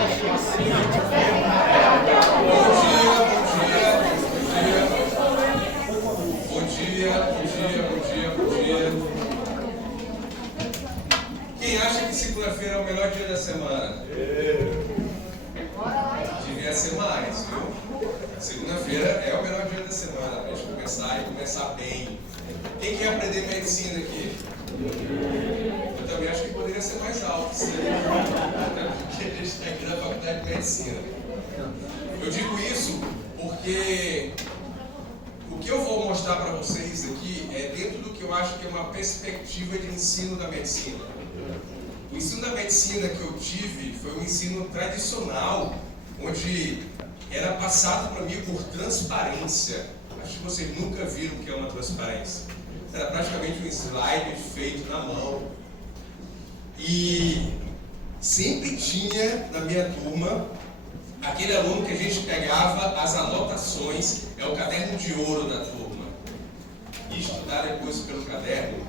Quem acha que segunda-feira é o melhor dia da semana? Devia ser mais, viu? Segunda-feira é o melhor dia da semana, para a gente começar e começar bem. Quem quer aprender medicina aqui? Eu também acho que poderia ser mais alto, sim. Porque a gente está aqui na faculdade de medicina. Eu digo isso porque o que eu vou mostrar para vocês aqui é dentro do que eu acho que é uma perspectiva de ensino da medicina. O ensino da medicina que eu tive foi um ensino tradicional, onde era passado para mim por transparência. Acho que vocês nunca viram o que é uma transparência. Era praticamente um slide feito na mão. E sempre tinha na minha turma aquele aluno que a gente pegava as anotações, é o caderno de ouro da turma, e estudar depois pelo caderno.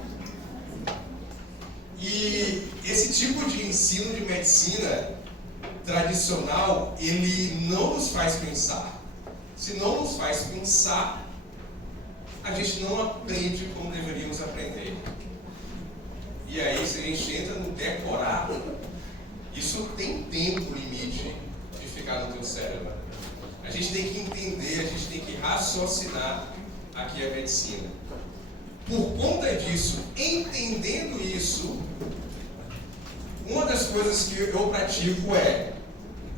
E esse tipo de ensino de medicina tradicional, ele não nos faz pensar. Se não nos faz pensar, a gente não aprende como deveríamos aprender. E aí, se a gente entra no decorar, isso tem tempo limite de ficar no teu cérebro. A gente tem que entender, a gente tem que raciocinar aqui a medicina. Por conta disso, entendendo isso, uma das coisas que eu pratico é,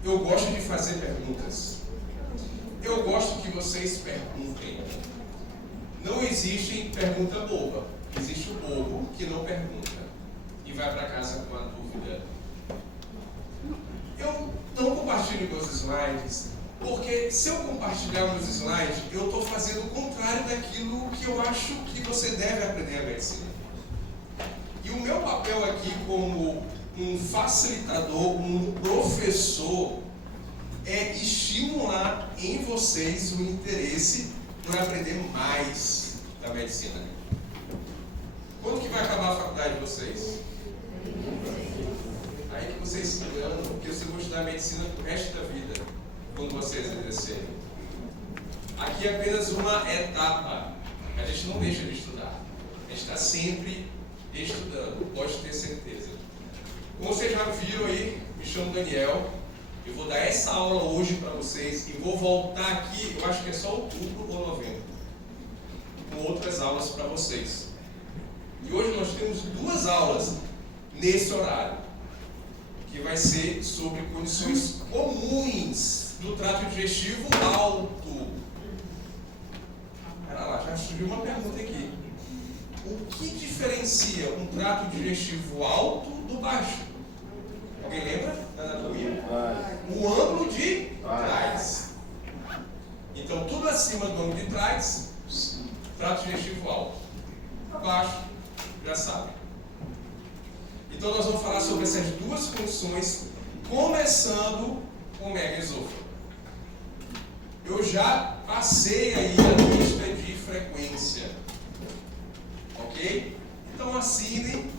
eu gosto de fazer perguntas. Eu gosto que vocês perguntem. Não existe pergunta boba. Existe o bobo que não pergunta e vai para casa com a dúvida. Eu não compartilho meus slides, porque se eu compartilhar meus slides, eu estou fazendo o contrário daquilo que eu acho que você deve aprender a medicina. E o meu papel aqui como um facilitador, um professor, é estimular em vocês o interesse por aprender mais da medicina. Quando que vai acabar a faculdade de vocês? Aí que vocês se enganam, porque vocês vão estudar medicina pro resto da vida, quando vocês exercerem. Aqui é apenas uma etapa. A gente não deixa de estudar. A gente está sempre estudando, pode ter certeza. Como vocês já viram aí, me chamo Daniel. Eu vou dar essa aula hoje para vocês e vou voltar aqui, eu acho que é só outubro ou novembro, com outras aulas para vocês. E hoje nós temos 2 aulas nesse horário, que vai ser sobre condições comuns do trato digestivo alto. Pera lá, já surgiu uma pergunta aqui. O que diferencia um trato digestivo alto do baixo? Alguém lembra da anatomia? O ângulo de trás. Então, tudo acima do ângulo de trás, trato digestivo alto. Abaixo, já sabe. Então, nós vamos falar sobre essas 2 condições, começando com o megaesôfago. Eu já passei aí a lista de frequência. Ok? Então, assinem.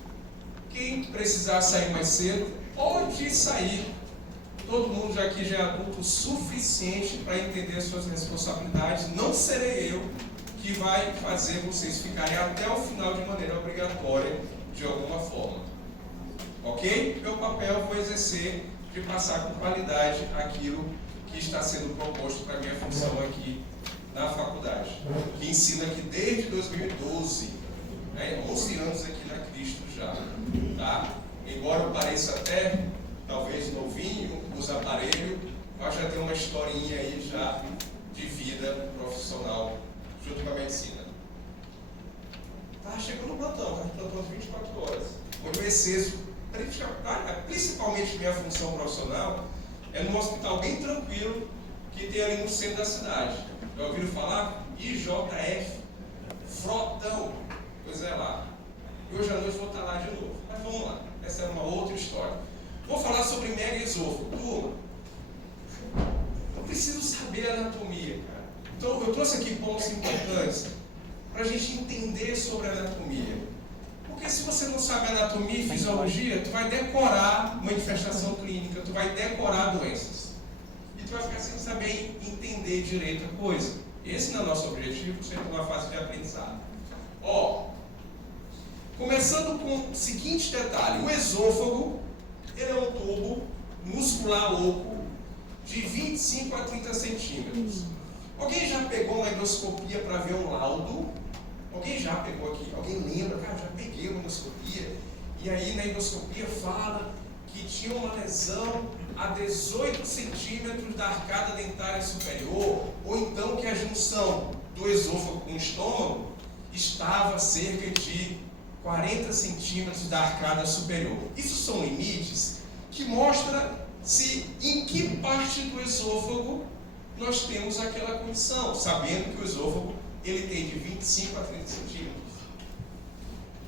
Quem precisar sair mais cedo, pode sair. Todo mundo aqui já é adulto o suficiente para entender as suas responsabilidades. Não serei eu que vai fazer vocês ficarem até o final de maneira obrigatória, de alguma forma. Ok? Meu papel eu vou exercer de passar com qualidade aquilo que está sendo proposto para a minha função aqui na faculdade. Que ensino aqui desde 2012. 11 anos aqui na Cristo já. Tá? Embora eu pareça até, talvez novinho, usa aparelho, mas já tem uma historinha aí já de vida profissional junto com a medicina. Tá chegando no plantão, tá? Plantão de 24 horas. Onde eu exerço, principalmente minha função profissional, é num hospital bem tranquilo que tem ali no centro da cidade. Já ouviram falar? IJF, Frotão. Pois é lá. E hoje à noite vou estar lá de novo. Mas vamos lá, essa é uma outra história. Vou falar sobre megaesôfago. Turma, eu preciso saber a anatomia, cara. Então eu trouxe aqui pontos importantes para a gente entender sobre a anatomia. Porque se você não sabe anatomia e fisiologia, tu vai decorar manifestação clínica, tu vai decorar doenças. E tu vai ficar sem saber entender direito a coisa. Esse não é o nosso objetivo, você está numa fase de aprendizado. Começando com o seguinte detalhe: o esôfago, ele é um tubo muscular oco de 25 a 30 centímetros. Alguém já pegou uma endoscopia para ver um laudo? Alguém já pegou aqui? Alguém lembra? Cara, já peguei uma endoscopia. E aí na endoscopia fala que tinha uma lesão a 18 centímetros da arcada dentária superior, ou então que a junção do esôfago com o estômago estava a cerca de 40 centímetros da arcada superior. Isso são limites que mostram em que parte do esôfago nós temos aquela condição, sabendo que o esôfago ele tem de 25 a 30 centímetros.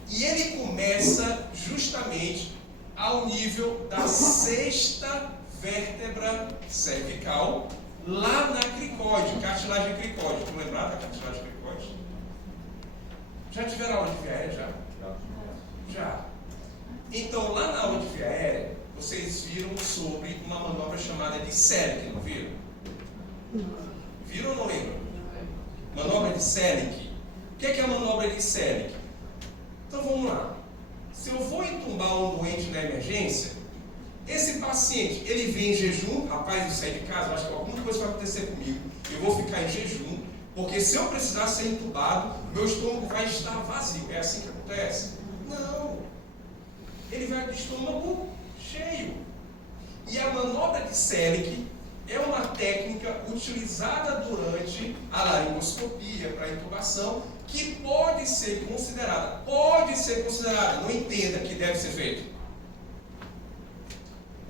E ele começa justamente ao nível da sexta vértebra cervical, lá na cricoide, cartilagem cricóide. Vamos lembrar da cartilagem cricóide? Já tiveram aula de via aérea? Já. Então, lá na aula de via aérea, vocês viram sobre uma manobra chamada de Selick, não viram? Viram ou não lembram? Manobra de Selick. O que é a manobra de Selick? Então vamos lá. Se eu vou entubar um doente na emergência, esse paciente, ele vem em jejum, rapaz, eu saio de casa, acho que alguma coisa vai acontecer comigo, eu vou ficar em jejum, porque se eu precisar ser entubado, meu estômago vai estar vazio. É assim que acontece? Não. Ele vai com o estômago cheio. E a manobra de Selick é uma técnica utilizada durante a laringoscopia para intubação, que pode ser considerada, não entenda que deve ser feito,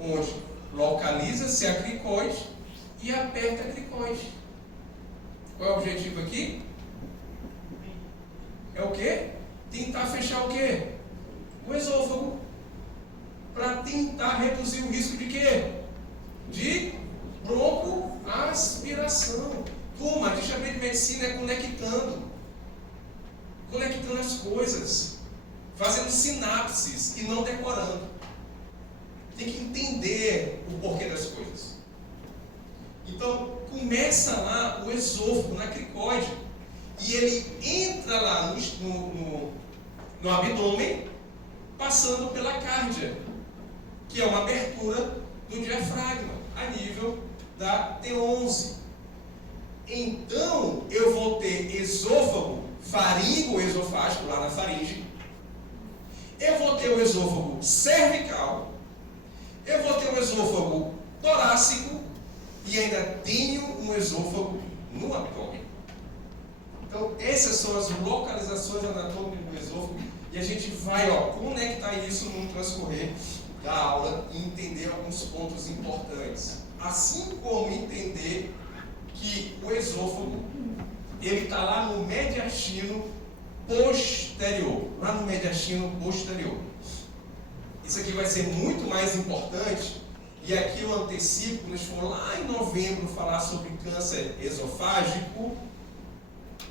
onde localiza-se a cricoide e aperta a cricoide. Qual é o objetivo aqui? É o quê? Tentar fechar o quê? O esôfago, para tentar reduzir o risco de quê? De broncoaspiração. Turma, a gente aprende de medicina conectando as coisas, fazendo sinapses e não decorando. Tem que entender o porquê das coisas. Então, começa lá o esôfago, na cricoide, e ele entra lá no abdômen, passando pela cárdia, que é uma abertura do diafragma, a nível da T11. Então, eu vou ter esôfago faringo-esofágico, lá na faringe. Eu vou ter o esôfago cervical. Eu vou ter um esôfago torácico. E ainda tenho um esôfago no abdômen. Então, essas são as localizações anatômicas do esôfago. E a gente vai conectar isso no transcorrer da aula e entender alguns pontos importantes. Assim como entender que o esôfago ele está lá no mediastino posterior. Lá no mediastino posterior. Isso aqui vai ser muito mais importante. E aqui eu antecipo, quando a gente for lá em novembro falar sobre câncer esofágico,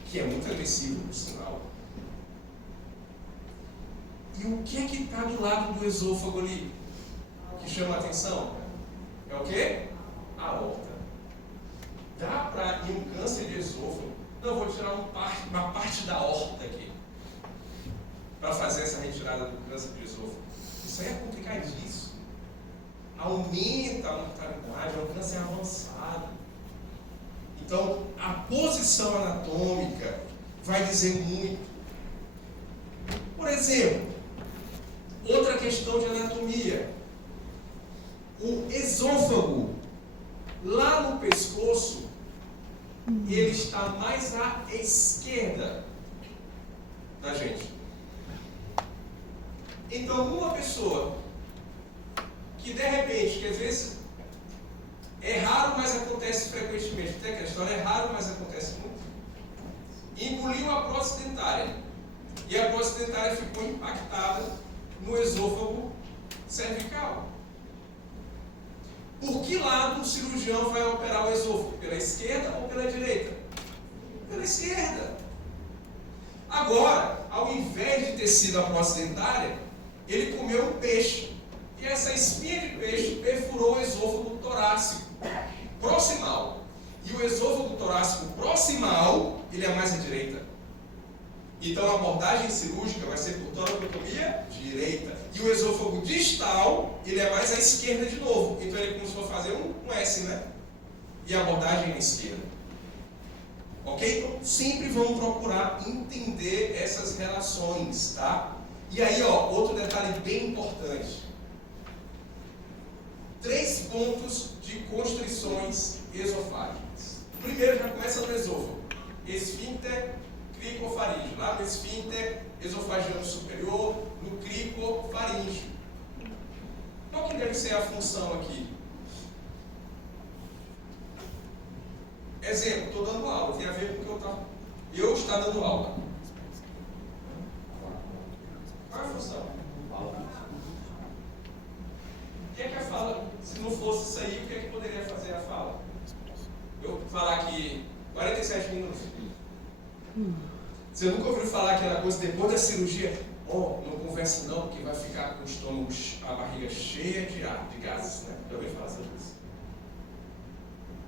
que é muito agressivo, por sinal. E o que é que está do lado do esôfago ali? Que chama a atenção? É o quê? A aorta. Dá para ir um câncer de esôfago? Não, eu vou tirar uma parte da aorta aqui, para fazer essa retirada do câncer de esôfago. Isso aí é complicadíssimo. Aumenta a mortalidade, é um câncer avançado. Então, a posição anatômica vai dizer muito. Por exemplo, outra questão de anatomia. O esôfago, lá no pescoço, ele está mais à esquerda da gente. Então, uma pessoa que de repente, que às vezes é raro, mas acontece frequentemente, tem aquela história, é raro, mas acontece muito, engoliu a prótese dentária, e a prótese dentária ficou impactada no esôfago cervical. Por que lado o cirurgião vai operar o esôfago? Pela esquerda ou pela direita? Pela esquerda. Agora, ao invés de ter sido a próstata dentária, ele comeu um peixe. E essa espinha de peixe perfurou o esôfago torácico proximal. E o esôfago torácico proximal, ele é mais à direita. Então a abordagem cirúrgica vai ser por toracotomia direita. E o esôfago distal, ele é mais à esquerda de novo. Então ele começou a fazer um S, né? E a abordagem é à esquerda. Ok? Então sempre vamos procurar entender essas relações, tá? E aí, ó, outro detalhe bem importante. 3 pontos de constrições esofágicas. O primeiro já começa no esôfago. Esfíncter cricofaríngeo. Lá no esfíncter esofagiano superior, no cricofaríngeo. Qual que deve ser a função aqui? Exemplo, estou dando aula, tem a ver com o que eu estou dando aula. Qual é a função? O que é que a fala, se não fosse isso aí, o que é que poderia fazer a fala? Eu falar aqui 47 minutos. Você nunca ouviu falar aquela coisa depois da cirurgia? Não conversa não, porque vai ficar com o estômago, a barriga cheia de ar, de gases, né? Já ouviu falar sobre isso?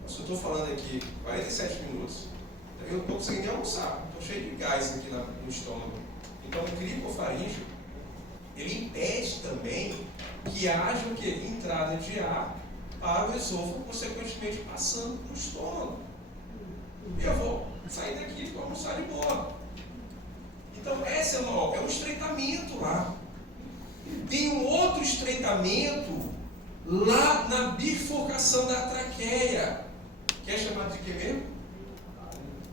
Eu estou falando aqui 47 minutos, eu não estou conseguindo nem almoçar, estou cheio de gás aqui no estômago. Então o cricofaríngeo, ele impede também que haja o quê? Entrada de ar para o esôfago, consequentemente passando para o estômago. E eu vou sair daqui para almoçar de boa. Então esse é um estreitamento lá. Tem um outro estreitamento lá na bifurcação da traqueia, que é chamado de quê mesmo?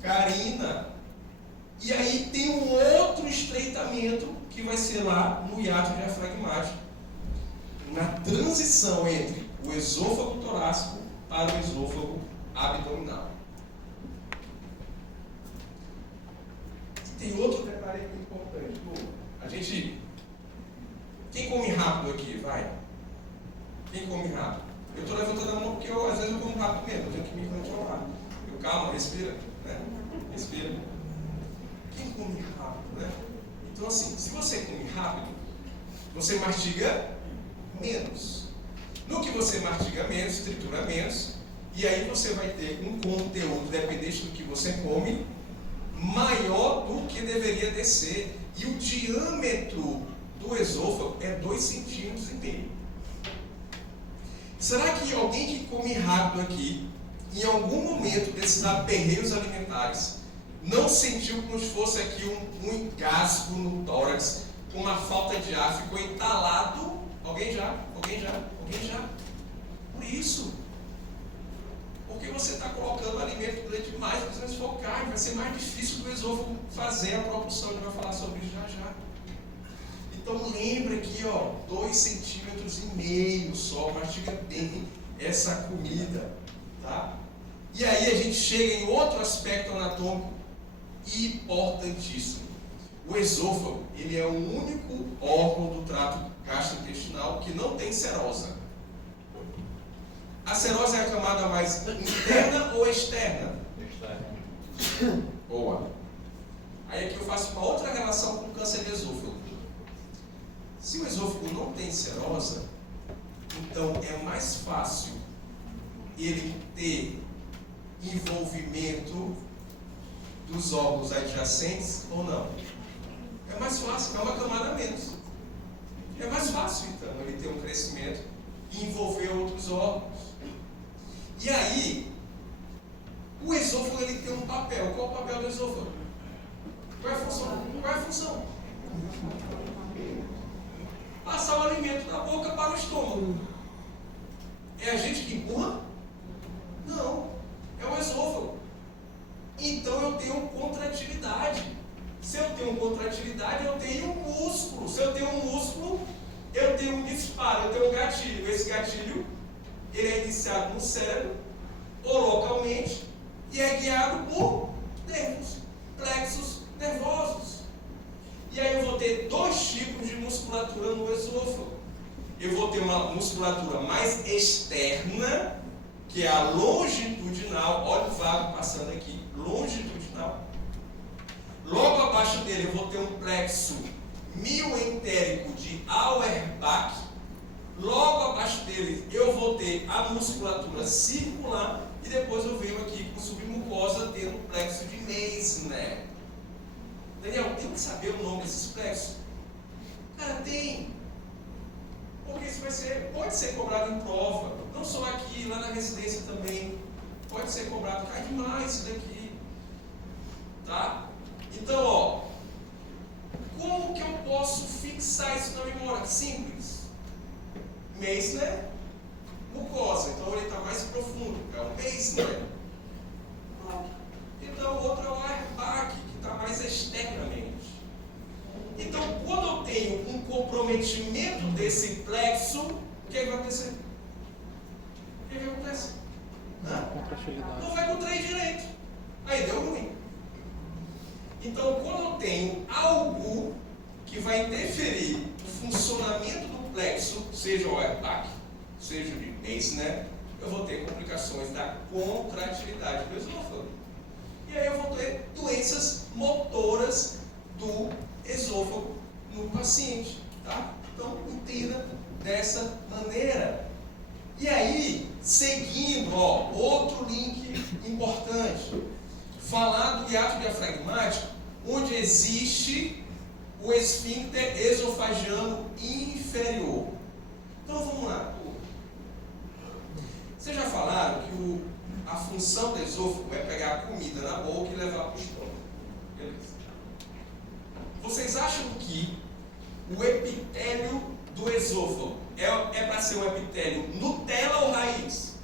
Carina. E aí tem um outro estreitamento que vai ser lá no hiato diafragmático, na transição entre o esôfago torácico para o esôfago abdominal. Tem outro detalhe muito importante. A gente... Quem come rápido aqui? Vai. Quem come rápido? Eu estou levantando a mão porque às vezes eu como rápido mesmo. Eu tenho que me controlar. Calma, respira. Né? Respira. Quem come rápido, né? Então assim, se você come rápido, você mastiga menos. No que você mastiga menos, tritura menos, e aí você vai ter um conteúdo, dependente do que você come, maior do que deveria descer. E o diâmetro do esôfago é 2,5 centímetros. Será que alguém que come rápido aqui, em algum momento desses aperreios alimentares, não sentiu como se fosse aqui um engasgo no tórax, com uma falta de ar, ficou entalado? Alguém já? Por isso. Porque você está colocando alimento grande demais, principalmente se for carne, vai ser mais difícil do esôfago fazer a propulsão. A gente vai falar sobre isso já. Então lembra aqui, 2,5 centímetros só, mastiga bem essa comida, tá? E aí a gente chega em outro aspecto anatômico importantíssimo. O esôfago, ele é o único órgão do trato gastrointestinal que não tem serosa. A serosa é a camada mais interna ou externa? Externa. Boa. Aí aqui eu faço uma outra relação com o câncer de esôfago. Se o esôfago não tem serosa, então é mais fácil ele ter envolvimento dos órgãos adjacentes ou não? É mais fácil, é uma camada a menos. É mais fácil, então, ele ter um crescimento e envolver outros órgãos. E aí, o esôfago ele tem um papel. Qual é o papel do esôfago? Qual é a função? Passar o alimento da boca para o estômago. É a gente que empurra? Não. É o esôfago. Então eu tenho contratilidade. Se eu tenho contratilidade, eu tenho um músculo. Se eu tenho um músculo, eu tenho um disparo, eu tenho um gatilho. Esse gatilho, ele é iniciado no cérebro, ou localmente, e é guiado por nervos, plexos nervosos. E aí eu vou ter 2 tipos de musculatura no esôfago. Eu vou ter uma musculatura mais externa, que é a longitudinal. Olha o vago passando aqui, longitudinal. Logo abaixo dele dele eu vou ter um plexo mioentérico de Auerbach. Logo abaixo dele eu vou ter a musculatura circular. E depois eu venho aqui com submucosa tendo um plexo de Meissner. Daniel, tem que saber o nome desses plexos? Cara, tem. Porque isso pode ser cobrado em prova. Não só aqui, lá na residência também. Pode ser cobrado. Cai demais isso daqui. Tá? Então, ó. Como que eu posso fixar isso na memória? Simples. Meissner, mucosa. Então ele está mais profundo. É o Meissner. Então o outro é o Auerbach, que está mais externamente. Então, quando eu tenho um comprometimento desse plexo, o que vai acontecer? O que acontece? Não vai contrair direito. Aí deu ruim. Então, quando eu tenho algo que vai interferir no funcionamento do plexo, seja o Auerbach, seja o de Meissner, eu vou ter complicações da contratilidade do esôfago. E aí eu vou ter doenças motoras do esôfago no paciente, tá? Então, entenda dessa maneira. E aí, seguindo, ó, outro link importante. Falar do hiato diafragmático, onde existe o esfíncter esofagiano inferior. Então, vamos lá. Vocês já falaram que a função do esôfago é pegar a comida na boca e levar para o estômago. Beleza. Vocês acham que o epitélio do esôfago é para ser um epitélio Nutella ou raiz?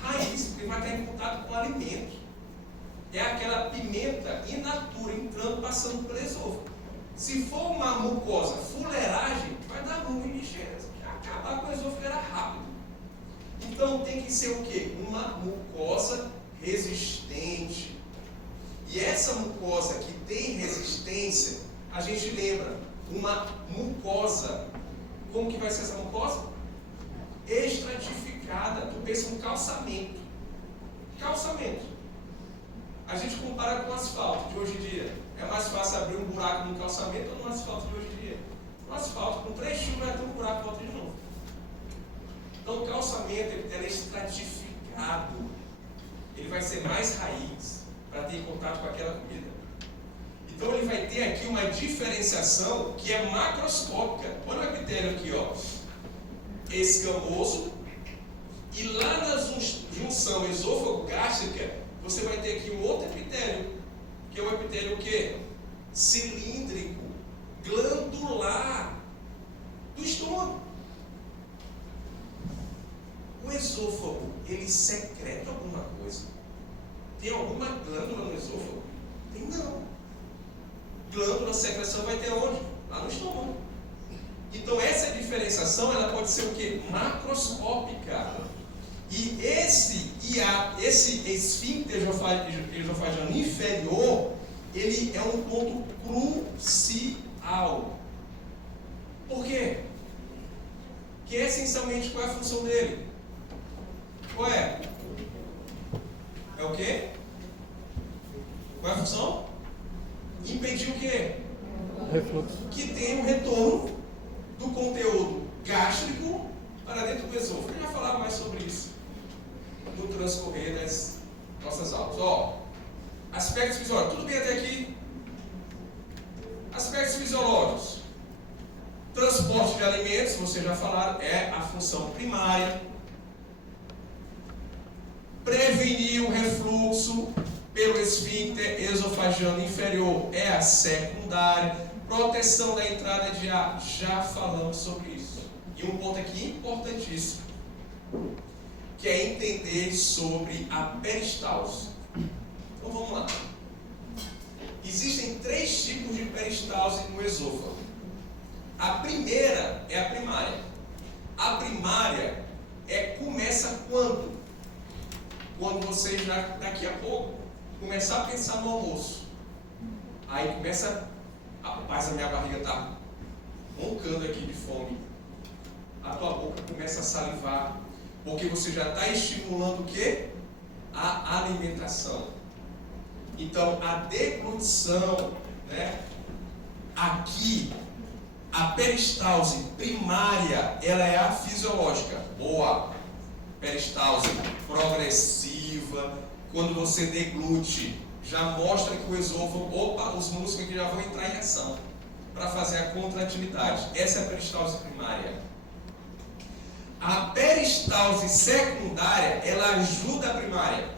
Raiz, porque vai estar em contato com o alimento. É aquela pimenta in natura entrando, passando pelo esôfago. Se for uma mucosa fuleiragem, vai dar ruim de cheiro. Acabar com o esôfago era rápido. Então tem que ser o quê? Uma mucosa resistente. E essa mucosa que tem resistência, a gente lembra, uma mucosa. Como que vai ser essa mucosa? Estratificada. Tu pensa um calçamento. Calçamento. A gente compara com o asfalto de hoje em dia. É mais fácil abrir um buraco no calçamento ou no asfalto de hoje em dia? No asfalto, com 3 tiros vai ter um buraco e volta de novo. Então o calçamento ele é estratificado. Ele vai ser mais raiz para ter contato com aquela comida. Então ele vai ter aqui uma diferenciação que é macroscópica. Olha o epitélio aqui, ó. Escamoso. E lá na junção esôfago-gástrica, você vai ter aqui um outro epitélio, que é o epitélio o quê? Cilíndrico, glandular, do estômago. O esôfago, ele secreta alguma coisa? Tem alguma glândula no esôfago? Tem não. Glândula, secreção vai ter onde? Lá no estômago. Então essa diferenciação, ela pode ser o quê? Macroscópica. E esse esfíncter esofagiano inferior, ele é um ponto crucial. Por quê? Que essencialmente qual é a função dele? Qual é? É o quê? Qual é a função? Impedir o quê? Refluxo. Que tenha um retorno do conteúdo gástrico para dentro do esôfago. Eu já falava mais sobre isso no transcorrer das nossas aulas. Ó, aspectos fisiológicos. Tudo bem até aqui? Aspectos fisiológicos. Transporte de alimentos, vocês já falaram, é a função primária. Prevenir o refluxo pelo esfíncter esofagiano inferior é a secundária. Proteção da entrada de ar, já falamos sobre isso. E um ponto aqui importantíssimo, que é entender sobre a peristalse. Então vamos lá. Existem 3 tipos de peristalse no esôfago. A primeira é a primária. A primária começa quando? Quando você já, daqui a pouco, começar a pensar no almoço. Aí começa, rapaz, a minha barriga está roncando aqui de fome. A tua boca começa a salivar. Porque você já está estimulando o quê? A alimentação. Então, a deglutição né? Aqui, a peristalse primária, ela é a fisiológica. Boa. Peristalse progressiva. Quando você deglute, já mostra que o esôfago, os músculos aqui já vão entrar em ação para fazer a contratividade. Essa é a peristalse primária. A peristalse secundária, ela ajuda a primária.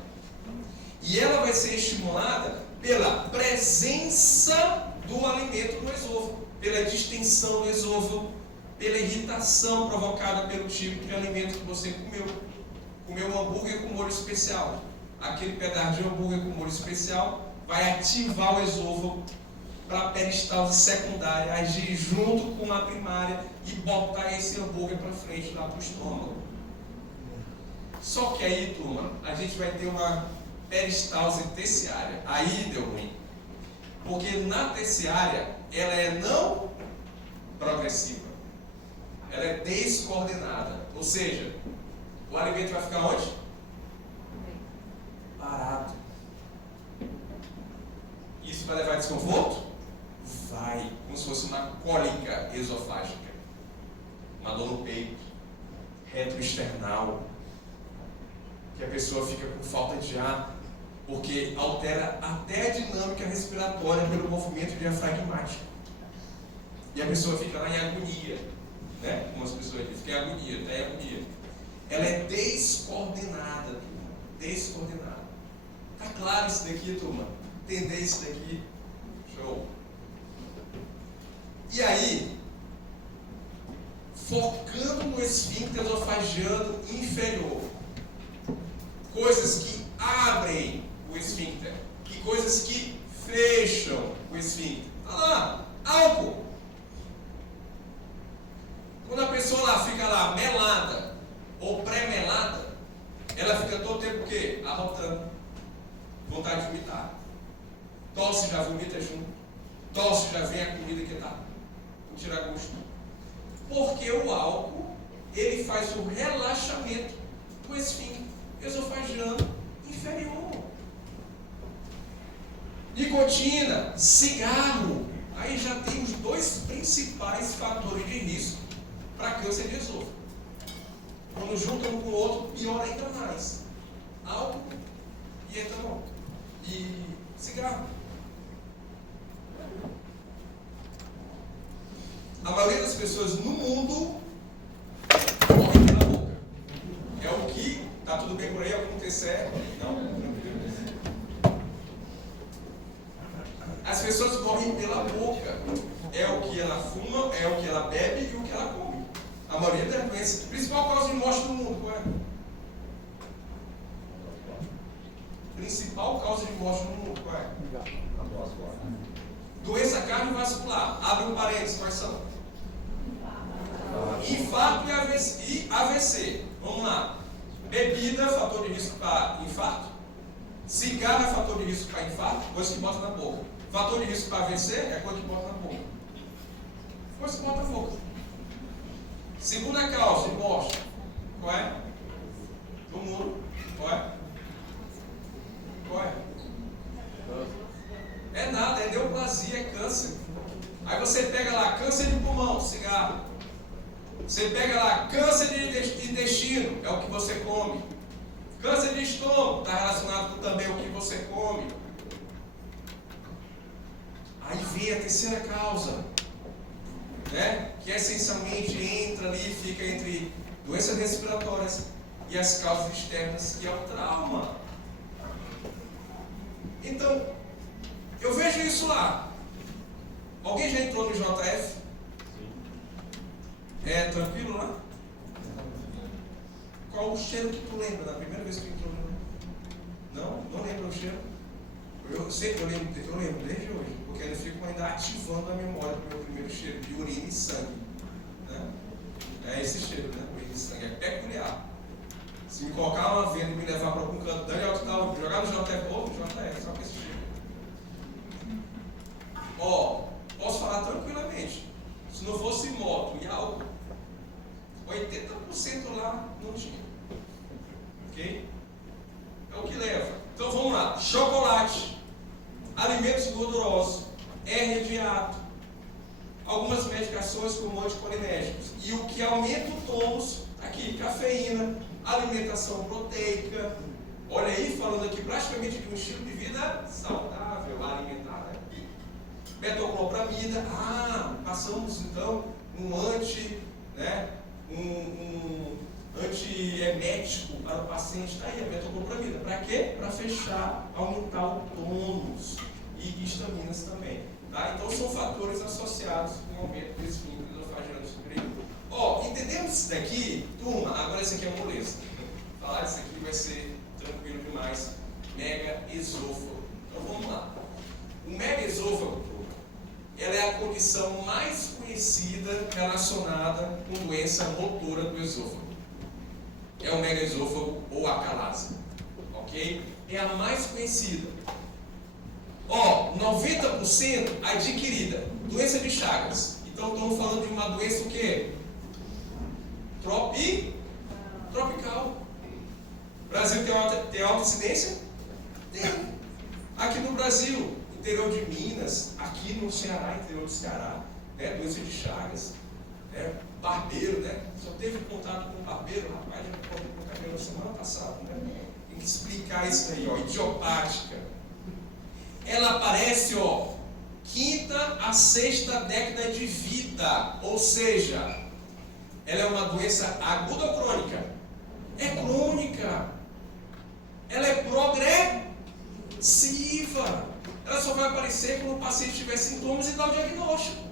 E ela vai ser estimulada pela presença do alimento no esôfago, pela distensão do esôfago, pela irritação provocada pelo tipo de alimento que você comeu. Comeu um hambúrguer com molho especial. Aquele pedaço de hambúrguer com molho especial vai ativar o esôfago para a peristalse secundária agir junto com a primária e botar esse hambúrguer para frente, lá para o estômago. Só que aí, turma, a gente vai ter uma peristalse terciária. Aí deu ruim. Porque na terciária, ela é não progressiva. Ela é descoordenada. Ou seja, o alimento vai ficar onde? Parado. Isso vai levar desconforto? Vai. Como se fosse uma cólica esofágica. Uma dor no peito. Retroesternal. Que a pessoa fica com falta de ar. Porque altera até a dinâmica respiratória pelo movimento diafragmático. E a pessoa fica lá em agonia. Né? Como as pessoas dizem, fica em agonia, está em agonia. Ela é descoordenada, turma. Descoordenada. Tá claro isso daqui, turma? Entender isso daqui? Show. E aí, focando no esfíncter esofagiano inferior, coisas que abrem o esfíncter e coisas que fecham o esfíncter. Tá lá, álcool. Quando a pessoa lá fica lá melada ou pré-melada, ela fica todo o tempo o quê? Arrotando. Vontade de vomitar. Tosse, já vomita junto. Tosse, já vem a comida que tá. Não tira gosto. Porque o álcool, ele faz o relaxamento do esfíncter esofagiano inferior. Nicotina, cigarro. Aí já tem os dois principais fatores de risco para câncer de esôfago. Quando juntam um com o outro, piora ainda mais. Álcool e etanol. E cigarro. A maioria das pessoas no mundo morrem pela boca. É o que, tá tudo bem por aí, acontecer? Não? As pessoas morrem pela boca. É o que ela fuma, é o que ela bebe e o que ela come. A maioria das doenças, principal causa de morte no mundo, qual é? Principal causa de morte no mundo, qual é? Doença cardiovascular. Abre um parênteses, quais são? Infarto e AVC. Vamos lá. Bebida, fator de risco para infarto. Cigarro é fator de risco para infarto, coisa que bota na boca. Fator de risco para AVC é coisa que bota na boca. Coisa que bota na boca. Segunda causa de morte, qual é? Do mundo, qual é? Qual é? É nada, é neoplasia, é câncer. Aí você pega lá câncer de pulmão, cigarro. Você pega lá câncer de intestino, é o que você come. Câncer de estômago, está relacionado com também o que você come. Aí vem a terceira causa, né? Que essencialmente entra ali e fica entre doenças respiratórias e as causas externas, que é o trauma. Então, eu vejo isso lá. Alguém já entrou no JF? É tranquilo lá? Qual o cheiro que tu lembra da primeira vez que tu entrou? Não lembra o cheiro? Eu lembro desde hoje, porque eles ficam ainda ativando a memória do meu primeiro cheiro de urina e sangue. Né? É esse cheiro, né? Urina e sangue. É peculiar. Se me colocar uma venda e me levar para algum canto, Daniel, tu tá jogar no JF, ou no JF, só com esse cheiro. Ó, posso falar tranquilamente. Se não fosse moto e álcool, 80% lá não tinha. Ok? É o que leva. Então vamos lá. Chocolate, alimentos gordurosos, alimentação proteica. Olha aí, falando aqui praticamente de um estilo de vida saudável, alimentar, né? Metoclopramida. Passamos então um antiemético para o paciente. Está aí a metoclopramida. Para quê? Para fechar, aumentar o tônus e histaminas também. Tá? Então são fatores associados com o aumento do esfíncter esofagiano superior. Entendemos isso daqui? Turma, agora isso aqui é moleza. Falar isso aqui vai ser tranquilo demais. Mega esôfago. Então vamos lá. O mega esôfago, turma, ela é a condição mais conhecida relacionada com doença motora do esôfago. É o mega esôfago ou acalase. Ok? É a mais conhecida. 90% adquirida. Doença de Chagas. Então estamos falando de uma doença o quê? Tropical. Brasil tem alta incidência? Tem. Aqui no Brasil, interior de Minas, aqui no Ceará, interior do Ceará, né? Doença de Chagas, né? Barbeiro, né? Só teve contato com o barbeiro, rapaz, já cortou com o cabelo na semana passada, né? Tem que explicar isso aí, idiopática. Ela aparece, quinta a sexta década de vida, ou seja, ela é uma doença aguda ou crônica? É crônica. Ela é progressiva. Ela só vai aparecer quando o paciente tiver sintomas e dar o diagnóstico.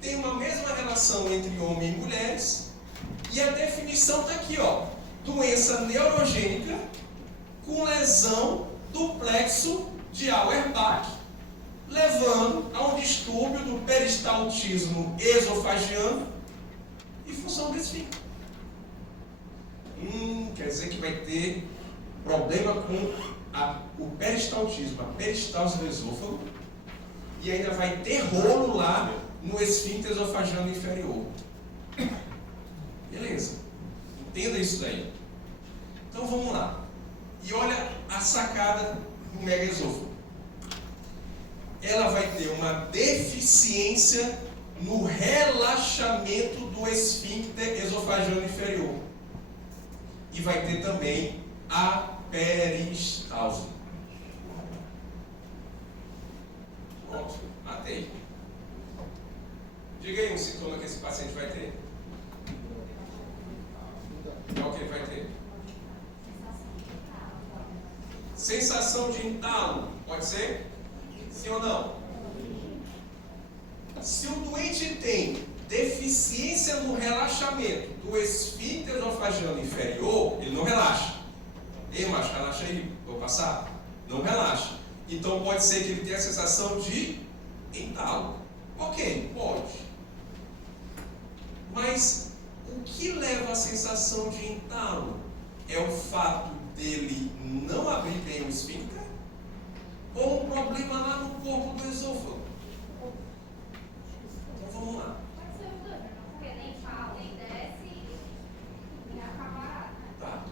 Tem uma mesma relação entre homens e mulheres, e a definição está aqui, doença neurogênica com lesão do plexo de Auerbach, levando a um distúrbio do peristaltismo esofagiano e função do esfíncter. Quer dizer que vai ter problema com o peristaltismo, a peristalse do esôfago, e ainda vai ter rolo lá no esfíncter esofagiano inferior. Beleza. Entenda isso daí. Então vamos lá. E olha a sacada do megaesôfago. Ela vai ter uma deficiência no relaxamento do esfíncter esofagiano inferior. E vai ter também a peristalse. Pronto, matei. Diga aí um sintoma que esse paciente vai ter. Qual que ele vai ter? Sensação de entalo. Pode ser? Sim ou não? Se o doente tem deficiência no relaxamento do esfíncter esofagiano inferior, ele não relaxa. Ei, macho, relaxa aí, vou passar. Não relaxa. Então pode ser que ele tenha a sensação de entalo. Ok, pode. Mas o que leva à sensação de entalo? É o fato dele não abrir bem o esfíncter? Ou um problema lá no corpo do esôfago? Então vamos lá. Pode ser os dois, porque nem fala, nem desce e acaba. Tá.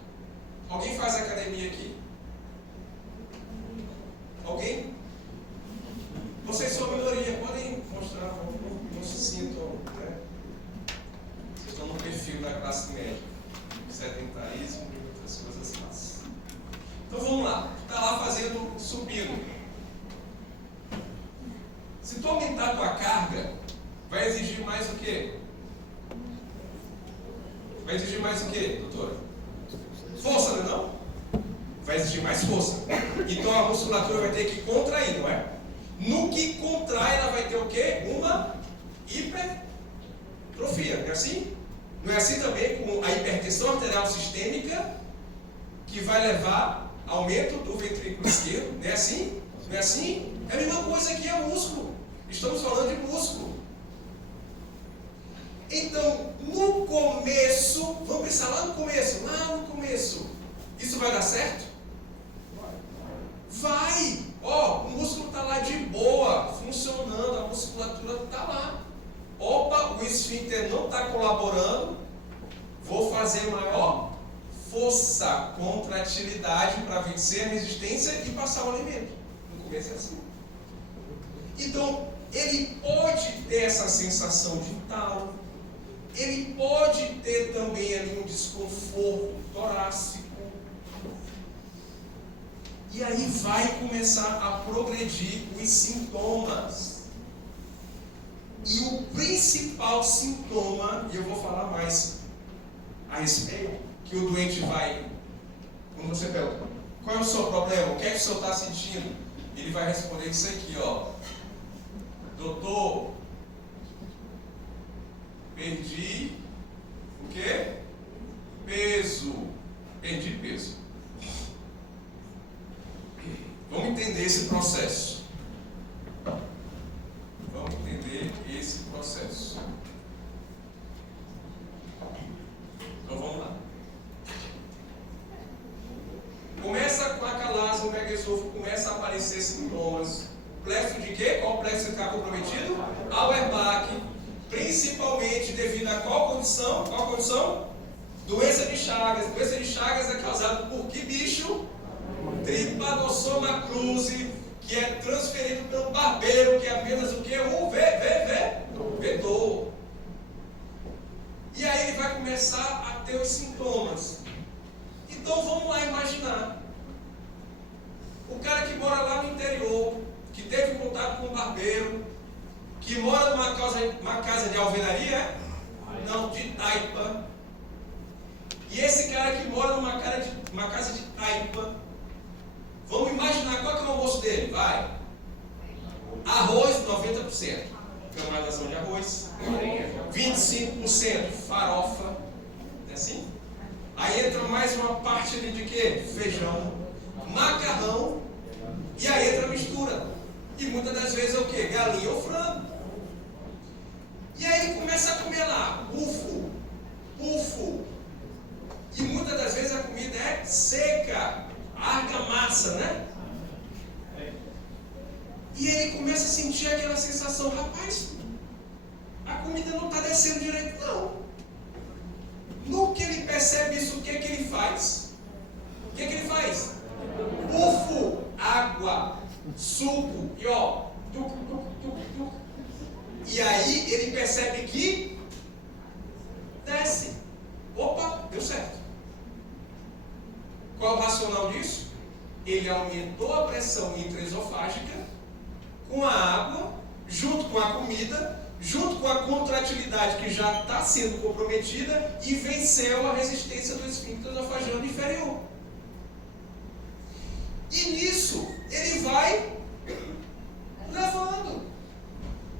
Alguém faz academia aqui? Alguém? Vocês são minoria, podem mostrar, não se sintam, né? Vocês estão no perfil da classe média, sedentarismo e outras coisas más. Então vamos lá, está lá fazendo supino. Se tu aumentar a tua carga, vai exigir mais o quê? Vai exigir mais o quê, doutora? Força, não é não? Vai exigir mais força. Então a musculatura vai ter que contrair, não é? No que contrai, ela vai ter o quê? Uma hipertrofia, não é assim? Não é assim também com a hipertensão arterial sistêmica, que vai levar ao aumento do ventrículo esquerdo? Não é assim? Não é assim? É a mesma coisa que é músculo. Estamos falando de músculo. Então, no começo, vamos pensar lá no começo, isso vai dar certo? Vai! O músculo está lá de boa, funcionando, a musculatura está lá. Opa, o esfíncter não está colaborando, vou fazer maior força, contratilidade para vencer a resistência e passar o alimento. No começo é assim. Então, ele pode ter essa sensação de entalo, ele pode ter também ali um desconforto torácico. E aí vai começar a progredir os sintomas. E o principal sintoma, e eu vou falar mais a respeito, que o doente vai, quando você pergunta, qual é o seu problema? O que é que o senhor está sentindo? Ele vai responder isso aqui, ó. Doutor, perdi o quê? Peso. Perdi peso. Vamos entender esse processo. Vamos entender esse processo. Então vamos lá. Começa com a calase, o megaesôfago, começa a aparecer sintomas. Plexo de quê? Qual plexo está comprometido? Auerbach, principalmente devido a qual condição? Qual condição? Doença de Chagas. Doença de Chagas é causada por que bicho? Trypanosoma cruzi, que é transferido pelo barbeiro, que é apenas o que? Um vetor. E aí ele vai começar a ter os sintomas. Então vamos lá imaginar. O cara que mora lá no interior, que teve contato com o barbeiro, que mora numa casa de alvenaria, não, de taipa. E esse cara que mora numa casa de taipa, vamos imaginar qual que é o almoço dele, vai. Arroz, 90%. Camadação de arroz. 25% farofa. Não é assim? Aí entra mais uma parte ali de quê? Feijão. Macarrão. E aí entra a mistura. E muitas das vezes é o quê? Galinha ou frango. E aí ele começa a comer lá. Bufo. E muitas das vezes a comida é seca. Argamassa, né? E ele começa a sentir aquela sensação, rapaz, a comida não está descendo direito, não. No que ele percebe isso, o que é que ele faz? O que é que ele faz? Bufo, água, suco, e ó, tuc. E aí ele percebe que desce. Opa, deu certo. Qual o racional disso? Ele aumentou a pressão intraesofágica com a água, junto com a comida, junto com a contratilidade que já está sendo comprometida e venceu a resistência do esfíncter esofagiano inferior. E nisso ele vai levando.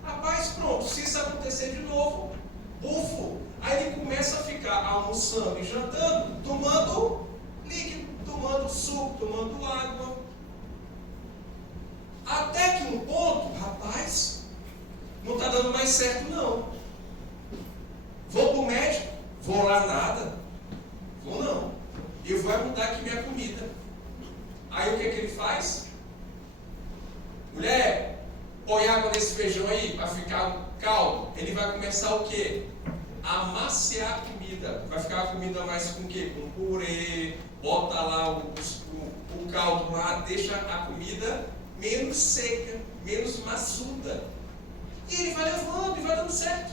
Rapaz, pronto, se isso acontecer de novo, bufo. Aí ele começa a ficar almoçando e jantando, tomando líquido, tomando suco, tomando água. Até que um ponto, rapaz, não está dando mais certo não. Vou para o médico, vou lá nada. Vou não. Eu vou mudar aqui minha comida. Aí o que ele faz? Mulher, põe água nesse feijão aí para ficar caldo. Ele vai começar o quê? Amaciar a comida. Vai ficar a comida mais com o quê? Com purê, bota lá o caldo lá, deixa a comida menos seca, menos maçuda. E ele vai levando e vai dando certo.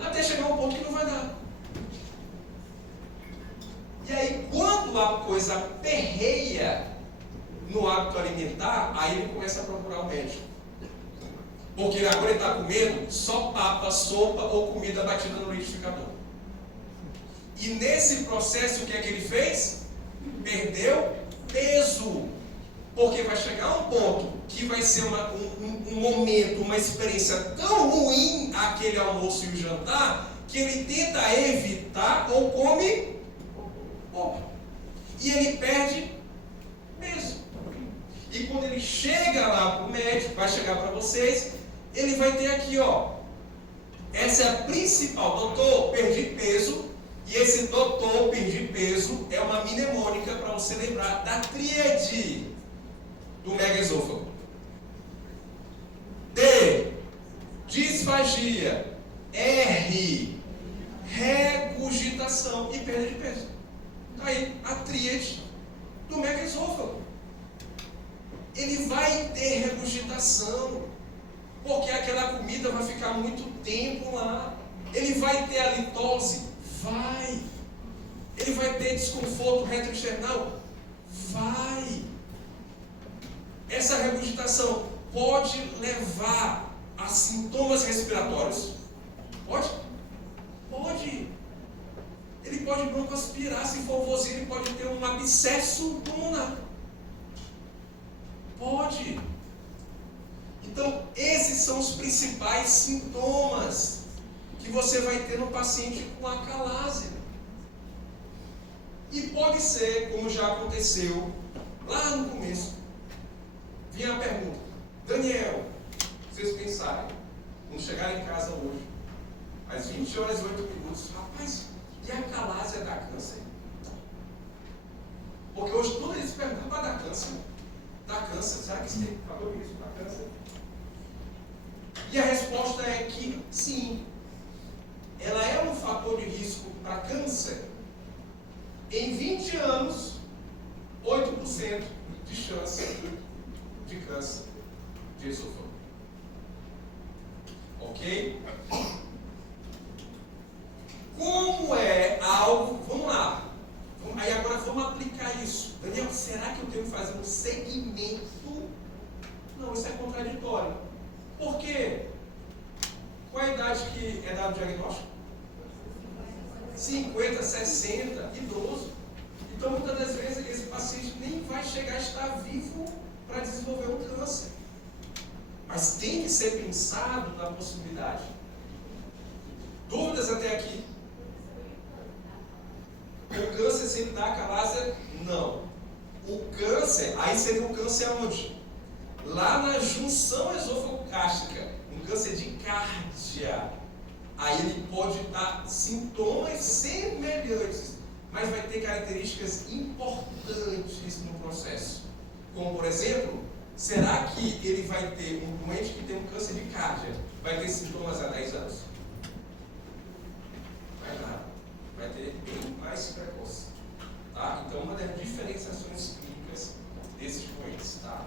Até chegar um ponto que não vai dar. E aí, quando a coisa perreia no hábito alimentar, aí ele começa a procurar o médico. Porque agora ele está comendo só papa, sopa ou comida batida no liquidificador. E nesse processo, o que é que ele fez? Perdeu peso. Porque vai chegar um ponto que vai ser um momento, uma experiência tão ruim aquele almoço e o jantar, que ele tenta evitar ou come pouco. E ele perde peso. E quando ele chega lá para o médico, vai chegar para vocês, ele vai ter aqui, ó. Essa é a principal. Doutor, perdi peso. E esse doutor, perdi peso, é uma mnemônica para você lembrar da tríade do megaesôfago. D, disfagia. R, regurgitação e perda de peso. Aí, a tríade do megaesôfago. Ele vai ter regurgitação, porque aquela comida vai ficar muito tempo lá. Ele vai ter a litose? Vai. Ele vai ter desconforto retroesternal? Vai. Essa regurgitação pode levar a sintomas respiratórios? Pode? Pode. Ele pode broncoaspirar, se for vozinho, ele pode ter um abscesso pulmonar. Pode. Então, esses são os principais sintomas que você vai ter no paciente com acalásia. E pode ser, como já aconteceu lá no começo, vinha a pergunta: Daniel, vocês pensarem, quando chegarem em casa hoje, às 20 horas e 8 minutos, rapaz, e a acalásia dá câncer? Porque hoje todos eles perguntam: vai dar câncer? Dá câncer? Será que isso tem fator isso? Dá câncer? E a resposta é que sim, ela é um fator de risco para câncer. Em 20 anos, 8% de chance de câncer de esôfago. Ok? Como é algo... Vamos lá. Aí agora vamos aplicar isso. Daniel, será que eu tenho que fazer um segmento? Não, isso é contraditório. Por quê? Qual a idade que é dado o diagnóstico? 50, 60, idoso. Então, muitas das vezes, esse paciente nem vai chegar a estar vivo para desenvolver um câncer. Mas tem que ser pensado na possibilidade. Dúvidas até aqui? O câncer sempre dá acalásia? Não. O câncer, aí seria um câncer onde? Lá na junção esofagocástica, um câncer de cárdia. Aí ele pode dar sintomas semelhantes, mas vai ter características importantes no processo. Como, por exemplo, será que ele vai ter, um doente que tem um câncer de cárdia, vai ter sintomas há 10 anos? Vai nada. Vai ter bem mais precoce. Tá? Então, uma das diferenciações clínicas desses doentes. Tá?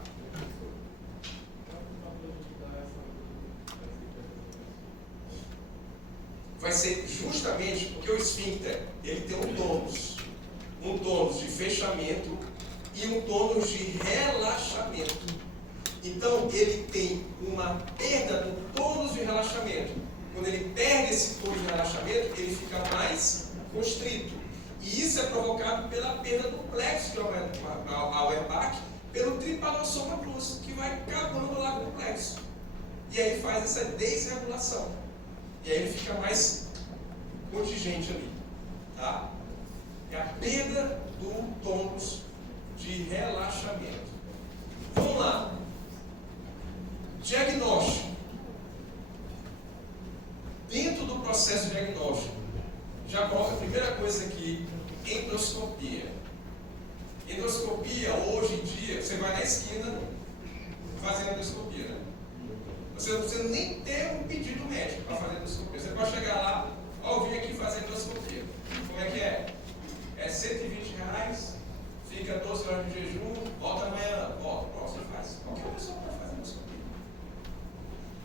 Vai ser justamente porque o esfíncter ele tem um tônus de fechamento e um tônus de relaxamento. Então ele tem uma perda do tônus de relaxamento. Quando ele perde esse tônus de relaxamento, ele fica mais constrito. E isso é provocado pela perda do plexo de Auerbach, pelo trypanosoma plus, que vai acabando lá com o plexo. E aí faz essa desregulação. E aí ele fica mais contingente ali. Tá? É a perda do tônus de relaxamento. Vamos lá. Diagnóstico. Dentro do processo diagnóstico, já coloca a primeira coisa aqui, endoscopia. Endoscopia, hoje em dia, você vai na esquina fazendo endoscopia, né? Você não precisa nem ter um pedido médico para fazer endoscopia. Você pode chegar lá, ó, eu vim aqui fazer endoscopia. Como é que é? É R$120, fica 12 horas de jejum, volta amanhã, volta, pronto, você faz. Qualquer pessoa pode fazer endoscopia.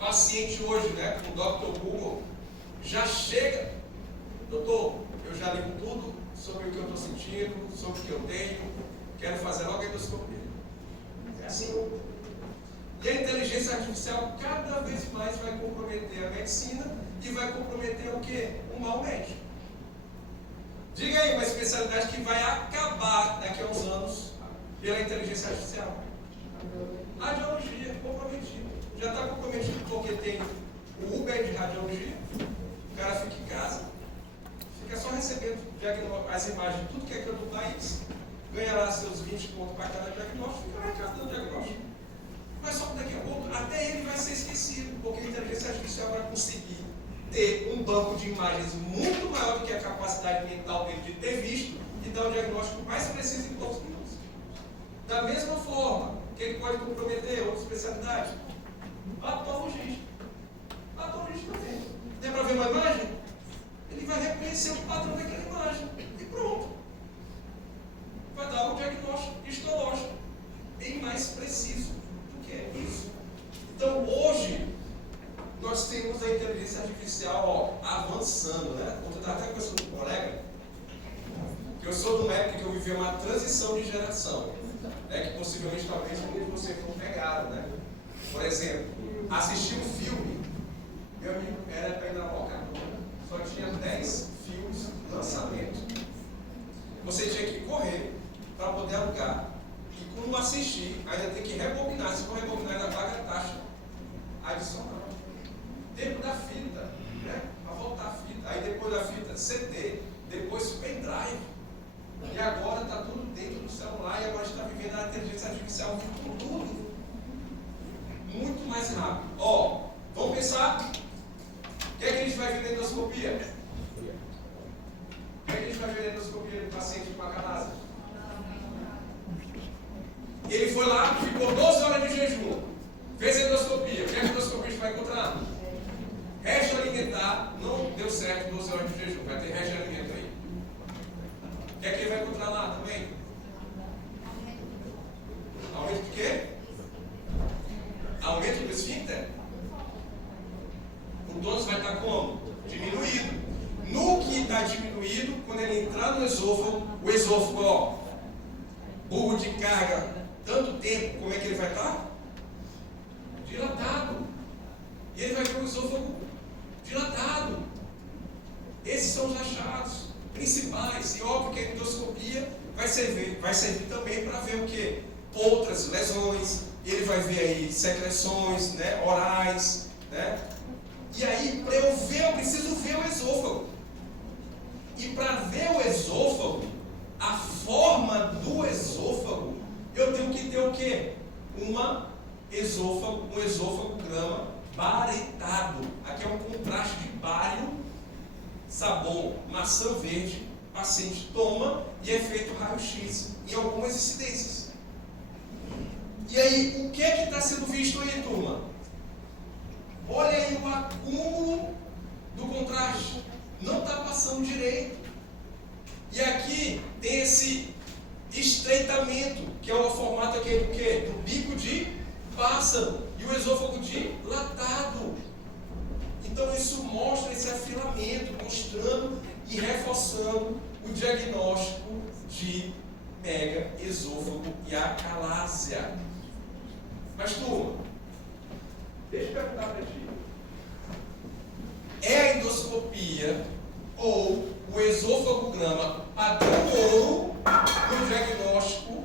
Paciente hoje, né, com o Dr. Google, já chega, doutor, eu já li tudo sobre o que eu estou sentindo, sobre o que eu tenho, quero fazer logo a endoscopia. É assim. E a inteligência artificial cada vez mais vai comprometer a medicina e vai comprometer o quê? O mal médico. Diga aí uma especialidade que vai acabar daqui a uns anos pela inteligência artificial. Radiologia, comprometido. Já está comprometido porque tem o Uber de radiologia, o cara fica em casa, fica só recebendo as imagens de tudo que é canto do país, ganha lá seus 20 pontos para cada diagnóstico e vai cada diagnóstico. Mas só que daqui a pouco, até ele vai ser esquecido, porque a inteligência artificial vai conseguir ter um banco de imagens muito maior do que a capacidade mental dele de ter visto e dar o diagnóstico mais preciso em poucos minutos. Da mesma forma que ele pode comprometer outra especialidade, patologista. Patologista também. Não é para ver uma imagem? Ele vai reconhecer o padrão daquela imagem e pronto. Vai dar um diagnóstico histológico bem mais preciso. É isso. Então hoje nós temos a inteligência artificial avançada. Eu sou de uma época que eu vivi uma transição de geração, né, que possivelmente talvez muitos de vocês não pegaram, né? Por exemplo, assistir um filme, meu amigo era para ir na locadora, só tinha 10 filmes lançamento. Você tinha que correr para poder alugar. E quando assistir, ainda tem que rebobinar. Se for rebobinar, ainda paga a taxa adicional. Tempo da fita, né? Para voltar a fita. Aí depois da fita, CD, depois pendrive. E agora está tudo dentro do celular. E agora a gente está vivendo a inteligência artificial com tudo. Muito mais rápido. Ó, vamos pensar. O que é que a gente vai ver na endoscopia? O que é que a gente vai ver na endoscopia do paciente com acanase? Ele foi lá, ficou 12 horas de jejum, fez a endoscopia. O que é que a endoscopia a gente vai encontrar? Resto alimentar, não deu certo 12 horas de jejum, vai ter resto de alimento aí. O que é que ele vai encontrar lá também? Aumento de quê? Aumento do esfíncter? O 12 vai estar como? Diminuído. No que está diminuído, quando ele entrar no esôfago, o esôfago, ó, bulbo de carga, tanto tempo, como é que ele vai estar? Dilatado. E ele vai ter o esôfago dilatado. Esses são os achados principais. E óbvio que a endoscopia vai servir também para ver o quê? Outras lesões. Ele vai ver aí secreções, né, orais, né? E aí, para eu ver, eu preciso ver o esôfago. E para ver o esôfago, a forma do esôfago, eu tenho que ter o quê? Um esôfago-grama baretado. Aqui é um contraste de bário, sabão, maçã verde. O paciente toma e é feito raio-x em algumas incidências. E aí, o que é que está sendo visto aí, turma? Olha aí o acúmulo do contraste. Não está passando direito. E aqui tem esse estreitamento, que é o formato aqui do quê? Do bico de pássaro e o esôfago dilatado. Então isso mostra esse afilamento, mostrando e reforçando o diagnóstico de megaesôfago e acalásia. Mas turma, deixa eu perguntar para ti. É a endoscopia ou o esôfago-grama padrão ouro no diagnóstico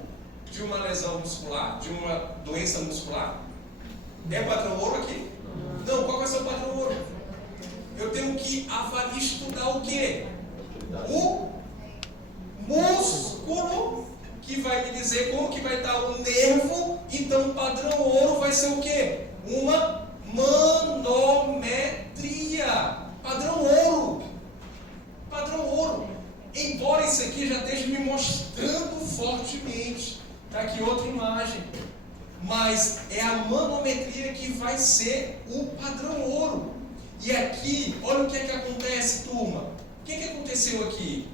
de uma lesão muscular, de uma doença muscular? É padrão ouro aqui? Não, qual vai ser o padrão ouro? Eu tenho que avaliar, estudar o quê? O músculo que vai me dizer como que vai estar o nervo. Então o padrão ouro vai ser o quê? Uma manometria. Padrão ouro. Padrão ouro. Embora isso aqui já esteja me mostrando fortemente. Está aqui outra imagem. Mas é a manometria que vai ser o padrão ouro. E aqui, olha o que é que acontece, turma. O que é que aconteceu aqui?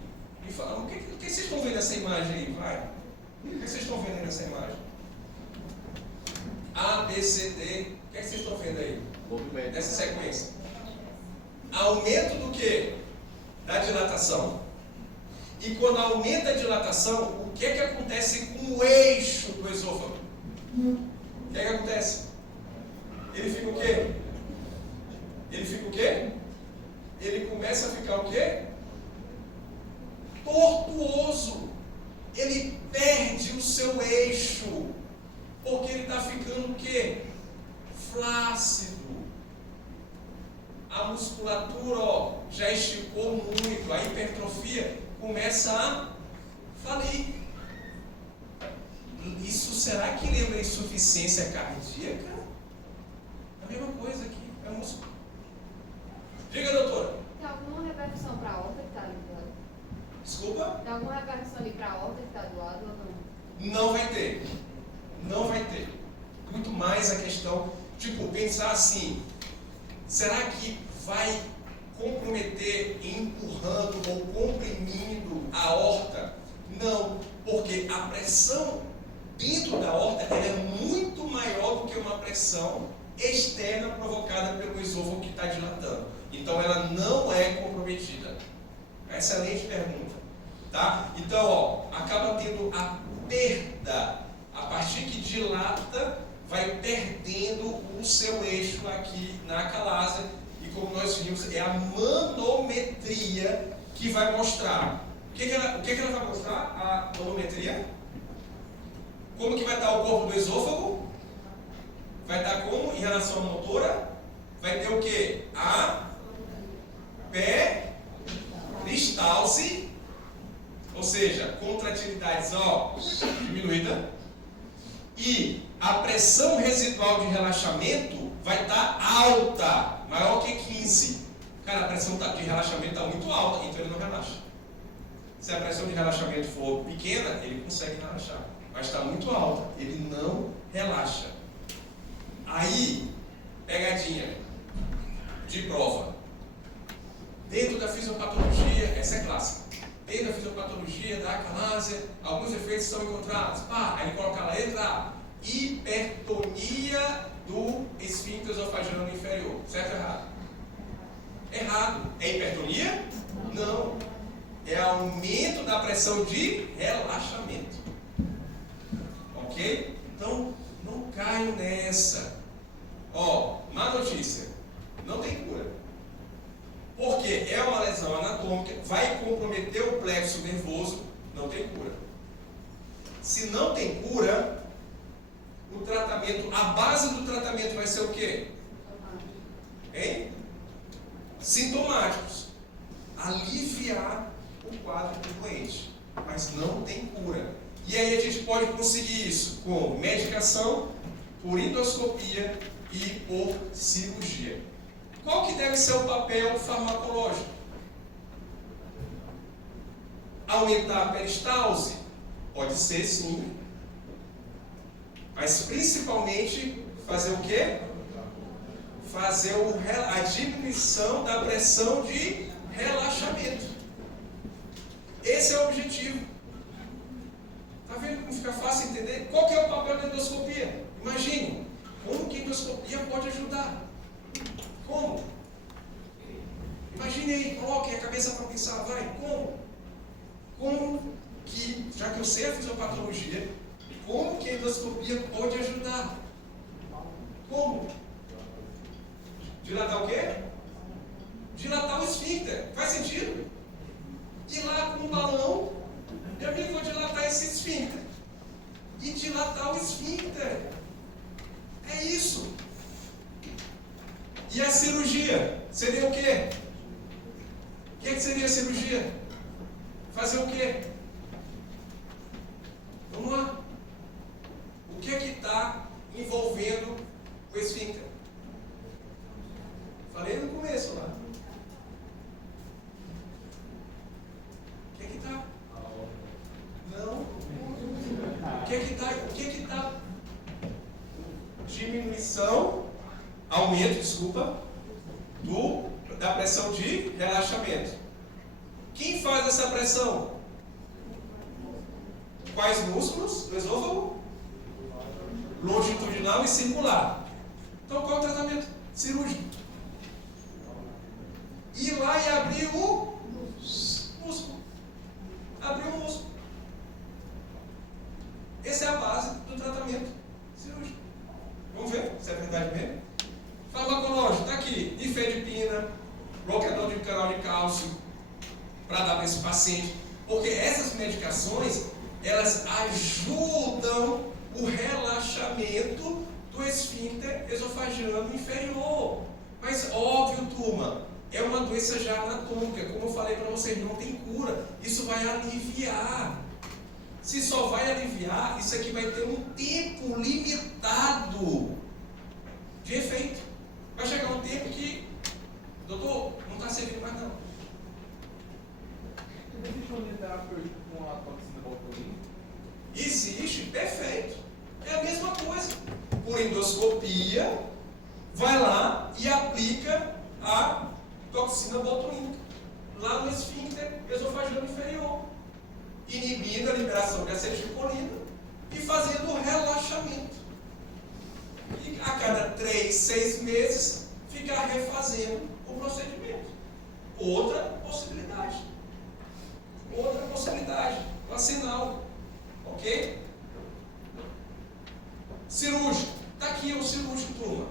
Me fala, o que vocês estão vendo nessa imagem aí? Vai. O que vocês estão vendo nessa imagem? A, B, C, D. O que vocês estão vendo aí? Movimento. Nessa sequência. Aumento do quê? Da dilatação. E quando aumenta a dilatação, o que é que acontece com o eixo do esôfago? O que é que acontece? Ele fica o quê? Ele fica o quê? Ele começa a ficar o quê? Tortuoso. Ele perde o seu eixo. Porque ele está ficando o quê? Flácido. A musculatura, ó, já esticou muito. A hipertrofia começa a falir. Isso será que lembra insuficiência cardíaca? É a mesma coisa aqui. É um músculo. Diga, doutora. Tem alguma repercussão para a aorta que está ali do lado? Desculpa? Tem alguma repercussão ali para a aorta que está do lado ou não? Não vai ter. Não vai ter. Muito mais a questão, tipo, pensar assim, será que vai comprometer empurrando ou comprimindo a aorta? Não, porque a pressão dentro da aorta ela é muito maior do que uma pressão externa provocada pelo esôfago que está dilatando. Então ela não é comprometida. Excelente pergunta. Tá? Então, ó, acaba tendo a perda. A partir que dilata, vai perdendo o seu eixo aqui na calásia. E como nós vimos, é a manometria que vai mostrar. O que ela vai mostrar? A manometria? Como que vai estar o corpo do esôfago? Vai estar como em relação à motora? Vai ter o que? A peristalse, ou seja, contratilidades, ó, diminuída. E a pressão residual de relaxamento vai estar alta, maior que 15. Cara, a pressão de relaxamento está muito alta, então ele não relaxa. Se a pressão de relaxamento for pequena, ele consegue relaxar. Mas está muito alta, ele não relaxa. Aí, pegadinha de prova. Dentro da fisiopatologia, essa é clássica. Dentro da fisiopatologia da acalásia, alguns efeitos são encontrados. Pá, aí ele coloca a letra hipertonia do esfíncter esofagiano inferior. Certo ou errado? Errado. É hipertonia? Não. É aumento da pressão de relaxamento. Ok? Então, não caio nessa. Ó, má notícia. Não tem cura. Porque é uma lesão anatômica, vai comprometer o plexo nervoso, não tem cura. Se não tem cura, o tratamento, a base do tratamento vai ser o quê? Hein? Sintomáticos. Aliviar o quadro do doente. Mas não tem cura. E aí a gente pode conseguir isso com medicação, por endoscopia e por cirurgia. Qual que deve ser o papel farmacológico? Aumentar a peristalse? Pode ser, sim. Mas principalmente fazer o quê? Fazer a diminuição da pressão de relaxamento. Esse é o objetivo. Está vendo como fica fácil entender? Qual que é o papel da endoscopia? Imagine, como que a endoscopia pode ajudar? Como? Imagine aí, coloque a cabeça para pensar, vai, como? Como que, já que eu sei a fisiopatologia, como que a endoscopia pode ajudar? Como? Dilatar o quê? Dilatar o esfíncter. Faz sentido? Ir lá com um balão, meu amigo, vou dilatar esse esfíncter. E dilatar o esfíncter. É isso. E a cirurgia? Seria o quê? O que seria a cirurgia? Fazer o quê? Vamos lá. O que está envolvendo o esfíncter? Falei no começo lá. O que está? Não. O que está? Diminuição, aumento, desculpa, da pressão de relaxamento. Quem faz essa pressão? Quais músculos do esôfago? Longitudinal e circular. Então qual é o tratamento? Cirúrgico. Ir lá e abrir o músculo. Abrir o músculo. Essa é a base do tratamento cirúrgico. Vamos ver se é verdade mesmo? Farmacológico, está aqui. Nifedipina, bloqueador de canal de cálcio, para dar para esse paciente. Porque essas medicações, elas ajudam o relaxamento do esfíncter esofagiano inferior. Mas óbvio, turma, é uma doença já anatômica. Como eu falei para vocês, não tem cura. Isso vai aliviar. Se só vai aliviar, isso aqui vai ter um tempo limitado de efeito. Vai chegar um tempo que, doutor, não está servindo mais não. Existe uma terapêutica com a toxina botulínica? Existe, perfeito. É a mesma coisa. Por endoscopia, vai lá e aplica a toxina botulínica lá no esfíncter esofagiano inferior, inibindo a liberação de acetilcolina e fazendo o relaxamento. E a cada 3, 6 meses, ficar refazendo o procedimento. Outra possibilidade. Facinal. Ok? Cirúrgico. Está aqui o cirúrgico, turma.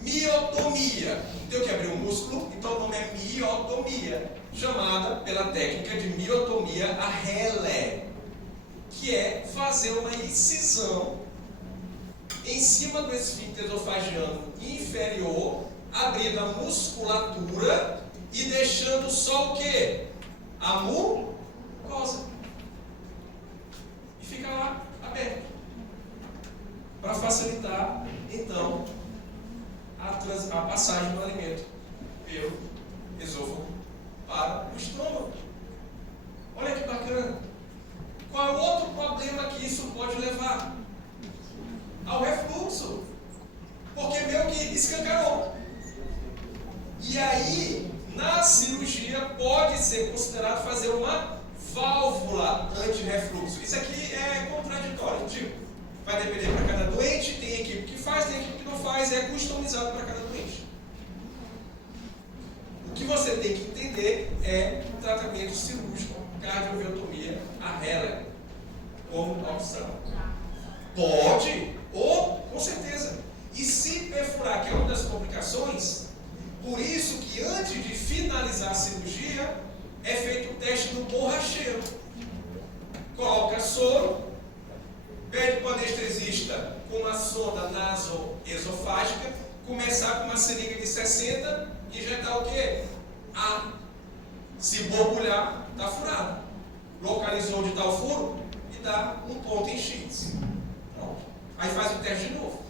Miotomia. Tem que abrir um músculo, então o nome é miotomia, chamada pela técnica de miotomia Arrele, que é fazer uma incisão em cima do esfíncter esofagiano inferior, abrindo a musculatura e deixando só o quê? A mucosa. E fica lá aberto. Para facilitar, então, a passagem do alimento pelo esôfago para o estômago. Olha que bacana. Qual é o outro problema que isso pode levar? Ao refluxo. Porque meio que escancarou. E aí, na cirurgia, pode ser considerado fazer uma válvula anti-refluxo. Isso aqui é contraditório. Tipo, vai depender para cada doente, tem equipe que faz, tem equipe que não faz, é customizado para cada doente. O que você tem que entender é o tratamento cirúrgico, cardioveotomia, Arrele, como opção. Pode, ou com certeza. E se perfurar, que é uma das complicações, por isso que antes de finalizar a cirurgia, é feito o teste no borracheiro. Coloca soro, pede para o anestesista com uma sonda nasoesofágica começar com uma seringa de 60 e injetar o quê? Ar. Se borbulhar, está furado. Localizou onde está o furo e dá um ponto em X. Pronto. Aí faz o teste de novo.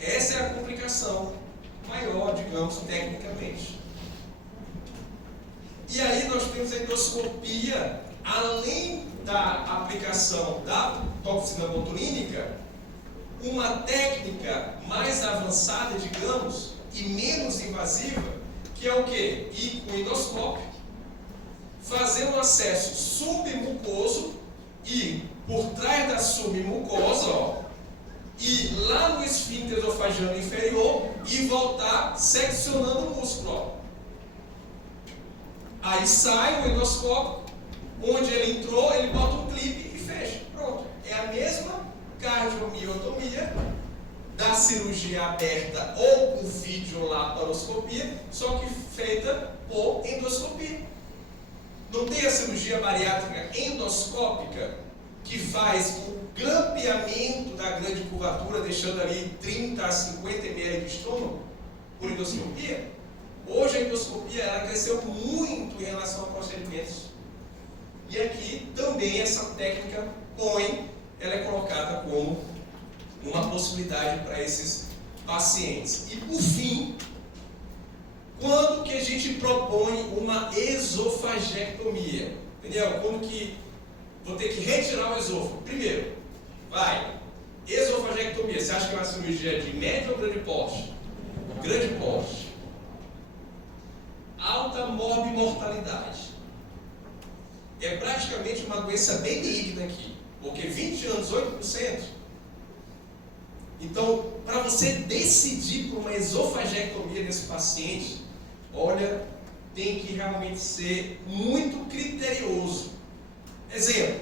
Essa é a complicação maior, digamos, tecnicamente. E aí nós temos a endoscopia, além da aplicação da toxina botulínica, uma técnica mais avançada, digamos, e menos invasiva, que é o quê? Ir com o endoscópio, fazer um acesso submucoso e por trás da submucosa, ó, ir lá no esfíncter esofagiano inferior e voltar seccionando o músculo, ó. Aí sai o endoscópio, onde ele entrou, ele bota um clipe e fecha. Pronto. É a mesma cardiomiotomia da cirurgia aberta ou com videolaparoscopia, só que feita por endoscopia. Não tem a cirurgia bariátrica endoscópica, que faz o grampeamento da grande curvatura, deixando ali 30 a 50 ml de estômago, por endoscopia? Hoje a endoscopia ela cresceu muito em relação a procedimentos. E aqui também essa técnica ela é colocada como uma possibilidade para esses pacientes. E por fim, quando que a gente propõe uma esofagectomia? Entendeu? Quando que vou ter que retirar o esôfago? Primeiro, esofagectomia. Você acha que é uma cirurgia de médio ou grande porte? Grande porte. Alta morbimortalidade. É praticamente uma doença benigna aqui, porque 20 anos, 8%. Então, para você decidir por uma esofagectomia nesse paciente, olha, tem que realmente ser muito criterioso. Exemplo,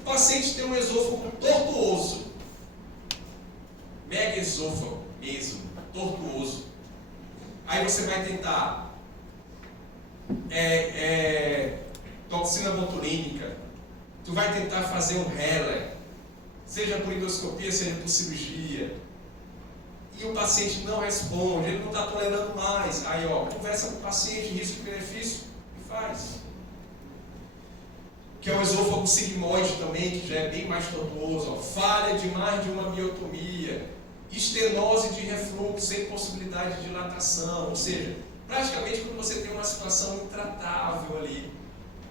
o paciente tem um esôfago tortuoso, mega esôfago mesmo, tortuoso. Aí você vai tentar toxina botulínica, tu vai tentar fazer um Arrele, seja por endoscopia, seja por cirurgia, e o paciente não responde, ele não está tolerando mais. Aí, ó, conversa com o paciente, risco-benefício, e faz. Que é o esôfago sigmoide também, que já é bem mais tortuoso, ó, falha de mais de uma miotomia, estenose de refluxo sem possibilidade de dilatação, ou seja, praticamente quando você tem uma situação intratável ali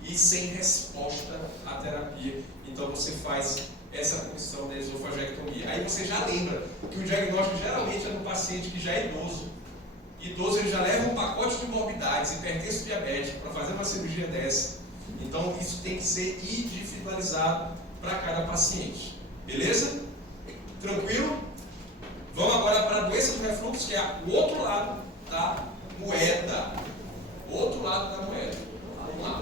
e sem resposta à terapia, então você faz essa condição da esofagectomia. Aí você já lembra que o diagnóstico geralmente é no paciente que já é idoso. Idoso ele já leva um pacote de morbidades, hipertenso diabético, para fazer uma cirurgia dessa. Então isso tem que ser individualizado para cada paciente. Beleza? Tranquilo? Vamos agora para a doença do refluxo, que é o outro lado da moeda. O outro lado da moeda. Vamos lá.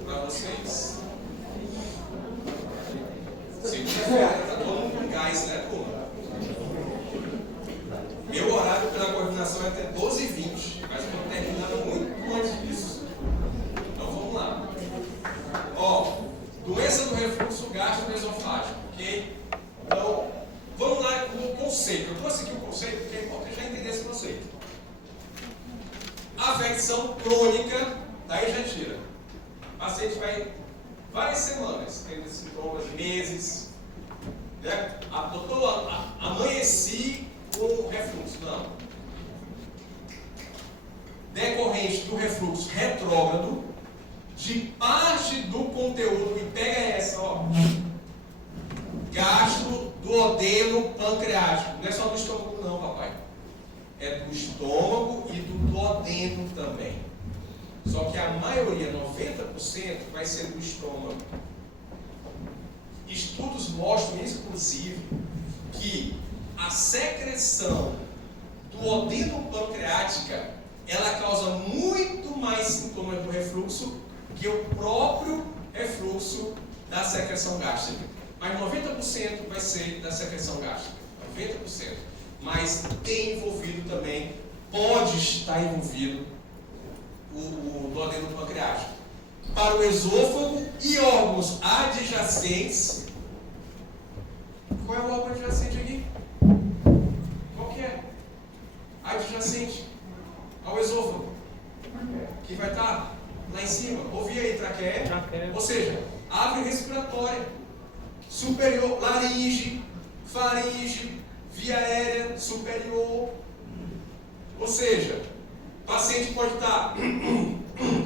para vocês. Segunda-feira, está todo mundo com gás, né, turma? Meu horário pela coordenação é até 12h20, mas estou terminando muito antes disso. Então vamos lá. Ó, doença do refluxo gastroesofágico, ok? Então, vamos lá com o conceito. Eu trouxe aqui o conceito porque é importante já entender esse conceito. Afecção crônica, daí já tira. O paciente vai várias semanas, tendo sintomas, meses. Né? Doutor, amanheci com refluxo. Não. Decorrente do refluxo retrógrado, de parte do conteúdo, e pega essa, ó. Gastro, duodeno, pancreático. Não é só do estômago não, papai. É do estômago e do duodeno também. Só que a maioria, 90%, vai ser do estômago. Estudos mostram, inclusive, que a secreção duodeno-pancreática, ela causa muito mais sintomas do refluxo que o próprio refluxo da secreção gástrica. Mas 90% vai ser da secreção gástrica. 90%. Mas tem envolvido também, pode estar envolvido o duodeno pancreático. Para o esôfago e órgãos adjacentes. Qual é o órgão adjacente aqui? Qual que é? Adjacente ao esôfago. Que vai estar lá em cima. Ouvi aí, traqueia. Ou seja, árvore respiratória. Superior, laringe, faringe, via aérea superior. Ou seja, o paciente pode estar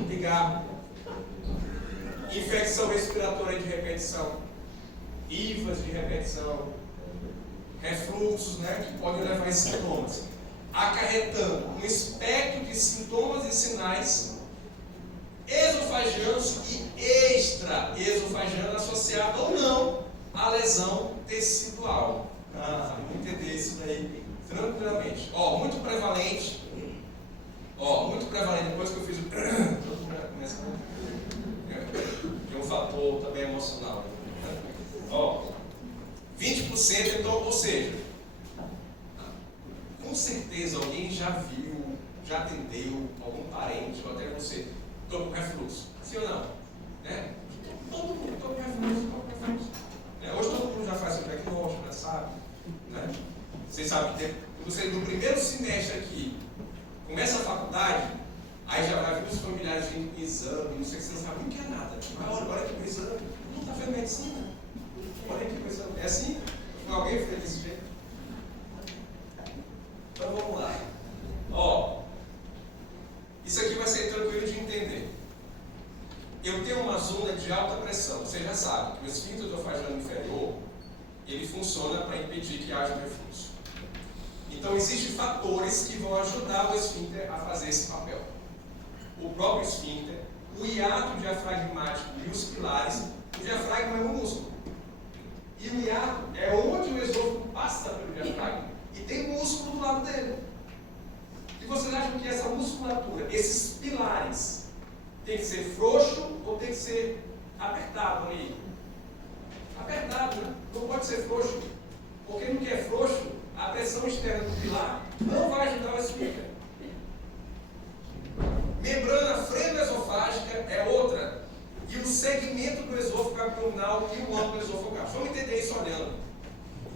ligado, infecção respiratória de repetição, IVAs de repetição, refluxos, né, que podem levar a esses sintomas, acarretando um espectro de sintomas e sinais esofagianos e extra-esofagianos associados ou não à lesão tecidual. Vamos entender isso daí tranquilamente. Muito prevalente, depois que eu fiz o... Todo mundo já começa a... Tem um fator também emocional. 20%, então, ou seja, com certeza alguém já viu, já atendeu algum parente, ou até você, estou com refluxo. Sim ou não? Né? Todo mundo, estou com refluxo. Hoje todo mundo já faz o diagnóstico, já sabe. Né? Vocês sabem que você no primeiro semestre aqui, começa a faculdade, aí já vai vir os familiares vindo com exame, não sei se vocês sabem o que é nada. Olha aqui o exame, não está vendo medicina. Olha aqui o exame. É assim? Alguém fez desse jeito? Então vamos lá. Isso aqui vai ser tranquilo de entender. Eu tenho uma zona de alta pressão. Você já sabe que o esfíncter esofagiano inferior, ele funciona para impedir que haja refluxo. Então, existem fatores que vão ajudar o esfíncter a fazer esse papel. O próprio esfíncter, o hiato diafragmático e os pilares. O diafragma é um músculo. E o hiato é onde o esôfago passa pelo diafragma. E tem músculo do lado dele. E vocês acham que essa musculatura, esses pilares, tem que ser frouxo ou tem que ser apertado ali? Apertado, né? Não pode ser frouxo. Porque no que é frouxo, a pressão externa do pilar não vai ajudar o esfíncter. Membrana frenoesofágica é outra. E o segmento do esôfago abdominal e o ângulo esofágico. Vamos entender isso olhando.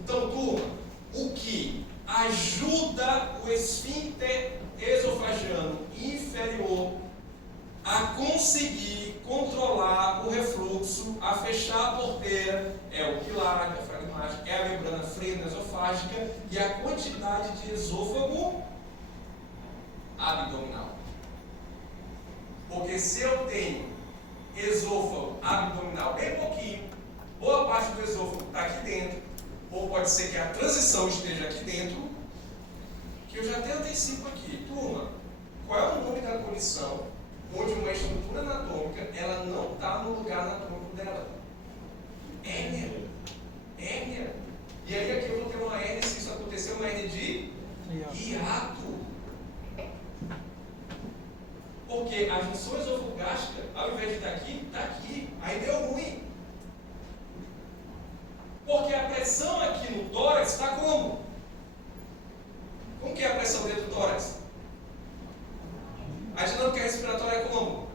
Então, turma, o que ajuda o esfíncter esofagiano inferior a conseguir controlar o refluxo, a fechar a porteira, é o pilar diafragmático, é a membrana frenoesofágica e a quantidade de esôfago abdominal. Porque se eu tenho esôfago abdominal bem pouquinho, boa parte do esôfago está aqui dentro, ou pode ser que a transição esteja aqui dentro, que eu já até antecipo aqui. Turma, qual é o nome da condição onde uma estrutura anatômica ela não está no lugar anatômico dela? Hérnia. Hérnia. E aí aqui eu vou ter uma hérnia, se isso acontecer, uma hérnia de hiato. Por Porque a junção esofogástrica, ao invés de estar aqui, está aqui. Aí deu ruim. Porque a pressão aqui no tórax está como? Como que é a pressão dentro do tórax? A dinâmica respiratória é como?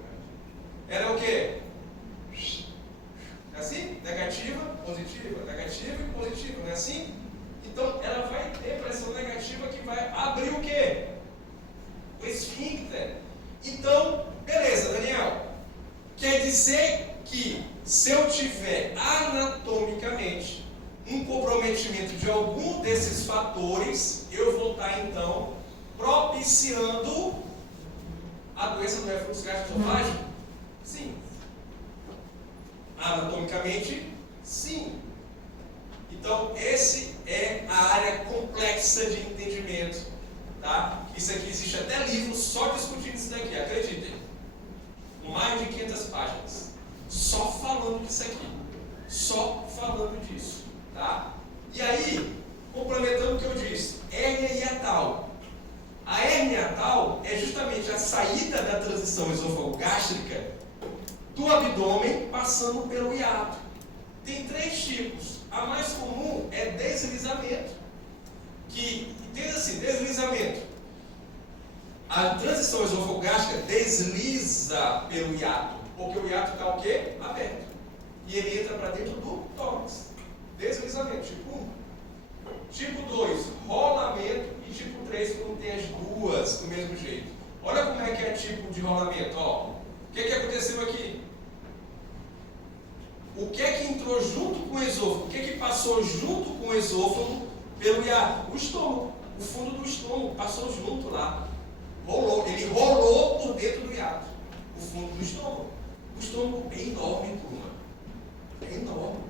Ela é o quê? É assim? Negativa e positiva, não é assim? Então, ela vai ter pressão negativa que vai abrir o quê? O esfíncter. Então, beleza, Daniel. Quer dizer que se eu tiver anatomicamente um comprometimento de algum desses fatores, eu vou estar, então, propiciando a doença do refluxo gastroesofágico? Sim. Anatomicamente, sim. Então, esse é a área complexa de entendimento, tá? Isso aqui existe até livro só discutindo isso daqui, acreditem. Mais de 500 páginas. Só falando disso aqui. Só falando disso, tá? E aí, complementando o que eu disse, hérnia hiatal. A hérnia hiatal é justamente a saída da transição esôfago-gástrica do abdômen passando pelo hiato. Tem 3 tipos. A mais comum é deslizamento. Que, entenda assim, deslizamento. A transição esôfago-gástrica desliza pelo hiato. Porque o hiato está o quê? Aberto. E ele entra para dentro do tórax. Deslizamento, tipo 1. Tipo 2, rolamento. E tipo 3, quando tem as duas do mesmo jeito. Olha como é que é tipo de rolamento. Ó. O que aconteceu aqui? O que é que entrou junto com o esôfago? O que é que passou junto com o esôfago pelo hiato? O estômago. O fundo do estômago passou junto lá. Rolou. Ele rolou por dentro do hiato. O fundo do estômago. O estômago é enorme, turma. É enorme.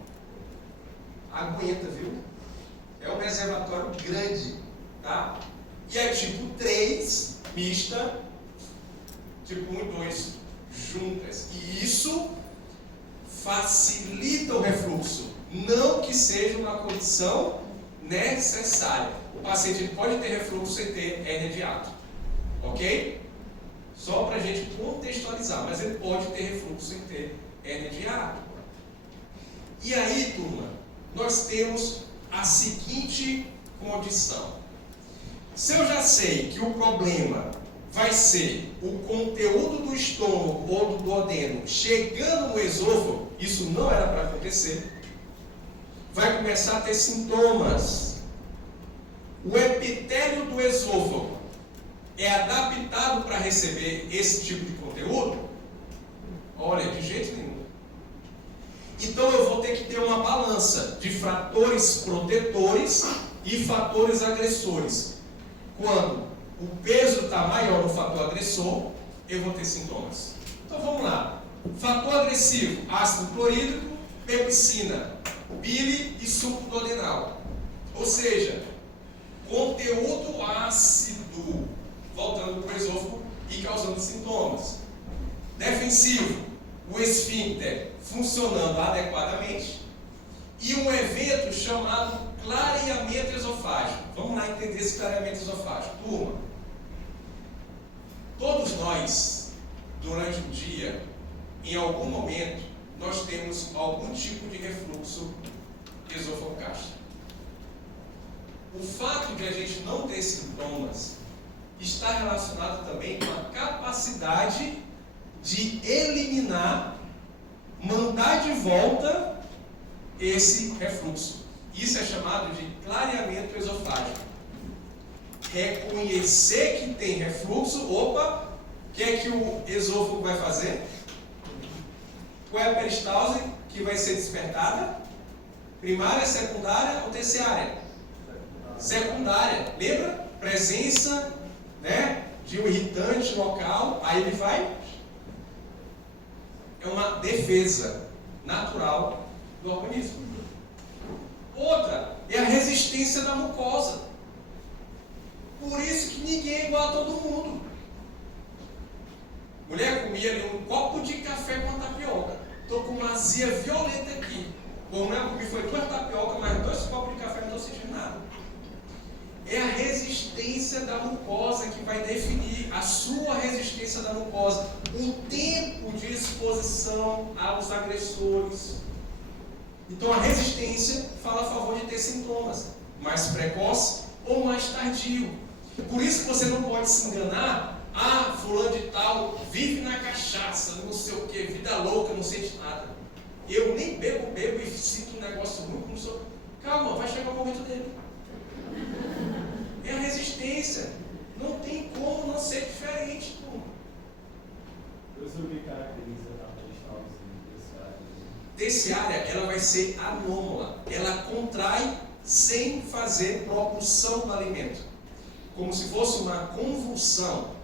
Aguenta, viu? É um reservatório grande, tá? E é tipo 3, mista, tipo 1 e 2, juntas. E isso facilita o refluxo. Não que seja uma condição necessária. O paciente pode ter refluxo sem ter hérnia de hiato. Ok? Só para a gente contextualizar. Mas ele pode ter refluxo sem ter hérnia de hiato. E aí, turma, nós temos a seguinte condição. Se eu já sei que o problema vai ser o conteúdo do estômago ou do duodeno chegando no esôfago, isso não era para acontecer, vai começar a ter sintomas. O epitélio do esôfago é adaptado para receber esse tipo de conteúdo? Olha, de jeito nenhum. Então eu vou ter que ter uma balança de fatores protetores e fatores agressores. Quando o peso está maior no fator agressor, eu vou ter sintomas. Então vamos lá. Fator agressivo, ácido clorídrico, pepsina, bile e suco duodenal. Ou seja, conteúdo ácido voltando para o esôfago e causando sintomas. Defensivo, o esfíncter funcionando adequadamente e um evento chamado clareamento esofágico. Vamos lá entender esse clareamento esofágico. Turma, todos nós, durante o dia, em algum momento, nós temos algum tipo de refluxo esôfago-gástrico. O fato de a gente não ter sintomas está relacionado também com a capacidade de eliminar, mandar de volta esse refluxo. Isso é chamado de clareamento esofágico. Reconhecer que tem refluxo, opa, o que é que o esôfago vai fazer? Qual é a peristalse que vai ser despertada? Primária, secundária ou terciária? Secundária. Lembra? Presença, né, de um irritante local, aí ele vai. É uma defesa natural do organismo. Outra é a resistência da mucosa. Por isso que ninguém é igual a todo mundo. Mulher comia ali um copo de café com tapioca. Estou com uma azia violenta aqui. Como eu comi foi 2 tapioca, mais 2 copos de café, não estou sentindo nada. É a resistência da mucosa que vai definir a sua resistência da mucosa, o tempo de exposição aos agressores. Então a resistência fala a favor de ter sintomas mais precoce ou mais tardio. Por isso que você não pode se enganar. Ah, fulano de tal vive na cachaça, não sei o que, vida louca, não sente nada. Eu nem bebo e sinto um negócio ruim, não sou. Calma, vai chegar o momento dele. É a resistência. Não tem como não ser diferente, turma. Professor, o que caracteriza a peristalse Desse área, ela vai ser anômala. Ela contrai sem fazer propulsão do alimento. Como se fosse uma convulsão.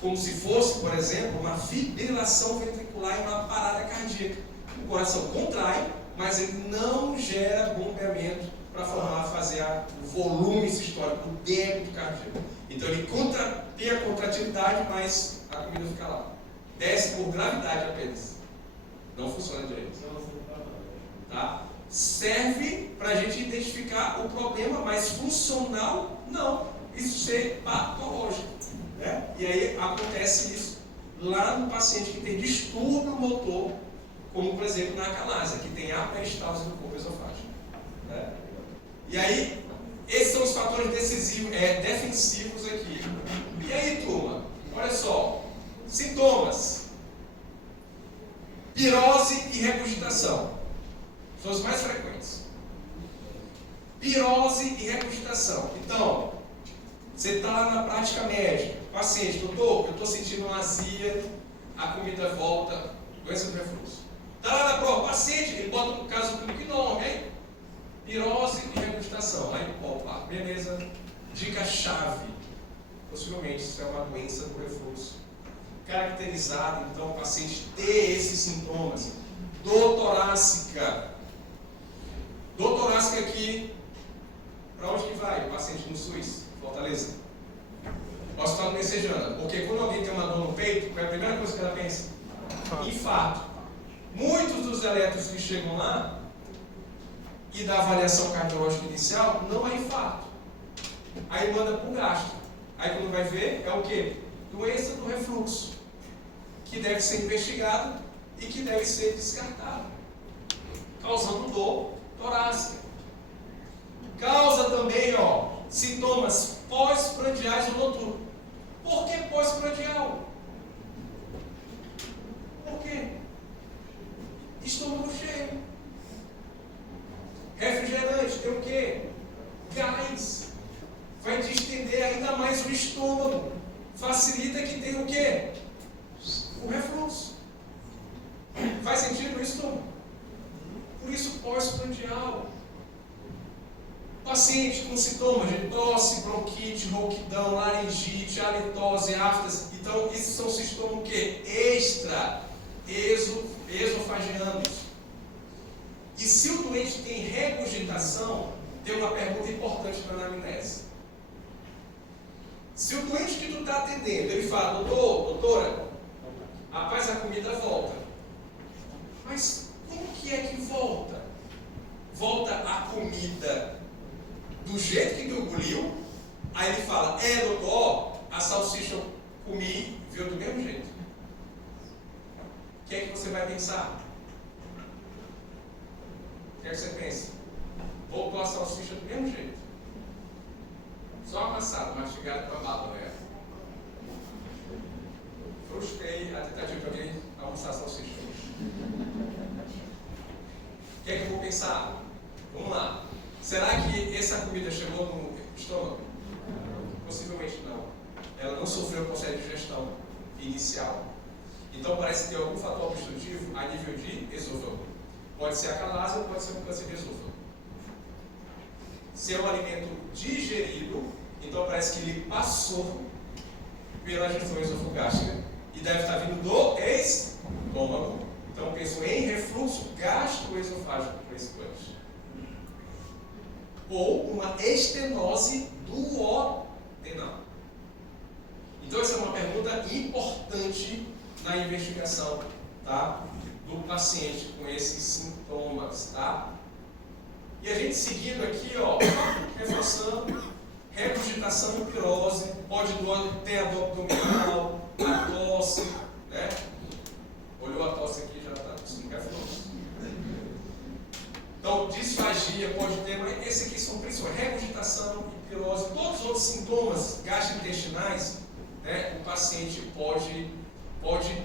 Como se fosse, por exemplo, uma fibrilação ventricular e uma parada cardíaca. O coração contrai, mas ele não gera bombeamento para fazer o volume sistólico, o débito cardíaco. Então ele tem a contratilidade, mas a comida fica lá. Desce por gravidade apenas. Não funciona direito. Tá? Serve para a gente identificar o problema, mas funcional, não. Isso ser patológico. Né? E aí acontece isso lá no paciente que tem distúrbio motor, como por exemplo na acalásia, que tem a peristalse do corpo esofágico. Né? E aí, esses são os fatores defensivos aqui. E aí, turma, olha só, sintomas: pirose e regurgitação são os mais frequentes. Pirose e regurgitação. Então, você está lá na prática médica, paciente, doutor, eu estou sentindo uma azia, a comida volta, doença do refluxo. Está lá na prova, paciente, ele bota um caso clínico enorme, hein? Pirose e regurgitação. Aí, opa, beleza. Dica-chave. Possivelmente isso é uma doença do refluxo. Caracterizado, então, o paciente ter esses sintomas. Dor torácica. Dor torácica aqui, para onde que vai o paciente no SUS? Fortaleza. Hospital Messejana. Porque quando alguém tem uma dor no peito, qual é a primeira coisa que ela pensa? Infarto. Muitos dos eletros que chegam lá e da avaliação cardiológica inicial não é infarto. Aí manda para o gastro. Aí quando vai ver, é o quê? Doença do refluxo, que deve ser investigado e que deve ser descartado, causando dor torácica. Causa também, sintomas pós-prandiais do noturno. Por que pós-prandial? Por quê? Estômago cheio. Refrigerante, tem o quê? Gás. Vai distender ainda mais o estômago. Facilita que tem o quê? O refluxo. Faz sentido isso, turma? Por isso, pós-prandial. Paciente com sintomas de tosse, bronquite, rouquidão, laringite, halitose, aftas. Então, esses são sintomas o quê? Esofagianos. E se o doente tem regurgitação, tem uma pergunta importante na anamnese. Se o doente que tu está atendendo, ele fala, doutora, rapaz, a comida volta. Mas como que é que volta? Volta a comida do jeito que tu engoliu? Aí ele fala, doutor, a salsicha eu comi, veio do mesmo jeito. O que é que você vai pensar? O que é que você pensa? Voltou a salsicha do mesmo jeito. Só amassado, mastigado com a bala, né? Frustrei a tentativa de alguém almoçar salsicha. O que é que eu vou pensar? Vamos lá. Será que essa comida chegou no estômago? Possivelmente não. Ela não sofreu o processo de digestão inicial. Então parece ter algum fator obstrutivo a nível de esôfago. Pode ser acalásia ou pode ser um câncer de esôfago. Se é um alimento digerido, então parece que ele passou pela digestão esofagástrica e deve estar vindo do estômago. Então penso em refluxo gastroesofágico principalmente. Ou uma estenose duodenal. Então essa é uma pergunta importante na investigação, tá? Do paciente com esses sintomas, tá? E a gente seguindo aqui, reforçando, regurgitação e pirose, pode ter a dor abdominal, a tosse, né? Olhou a tosse aqui, já está tossindo refluxo. Então, disfagia pode ter, mas esse aqui são principais, regurgitação e pirose, todos os outros sintomas gastrointestinais, né, o paciente pode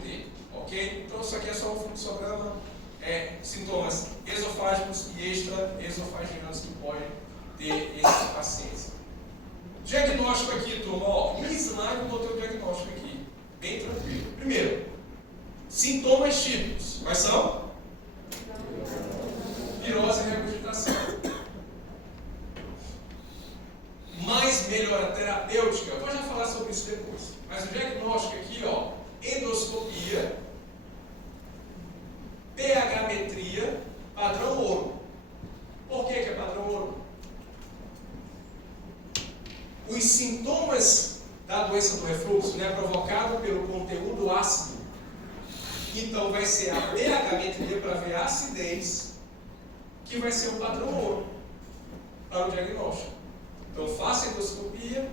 ter, ok? Então, isso aqui é só um fluxograma, sintomas esofágicos e extraesofagianos que podem ter esses pacientes. Diagnóstico aqui, turma, ó, no slide eu botei o diagnóstico aqui, bem tranquilo. Primeiro, sintomas típicos, quais são? Pirose e regurgitação. Mais melhora terapêutica, eu vou já falar sobre isso depois. Mas o diagnóstico aqui, ó, endoscopia, pH-metria, padrão ouro. Por que é padrão ouro? Os sintomas da doença do refluxo, né, provocado pelo conteúdo ácido, então vai ser a pH-metria para ver a acidez, que vai ser o padrão ouro para o diagnóstico. Então, faça a endoscopia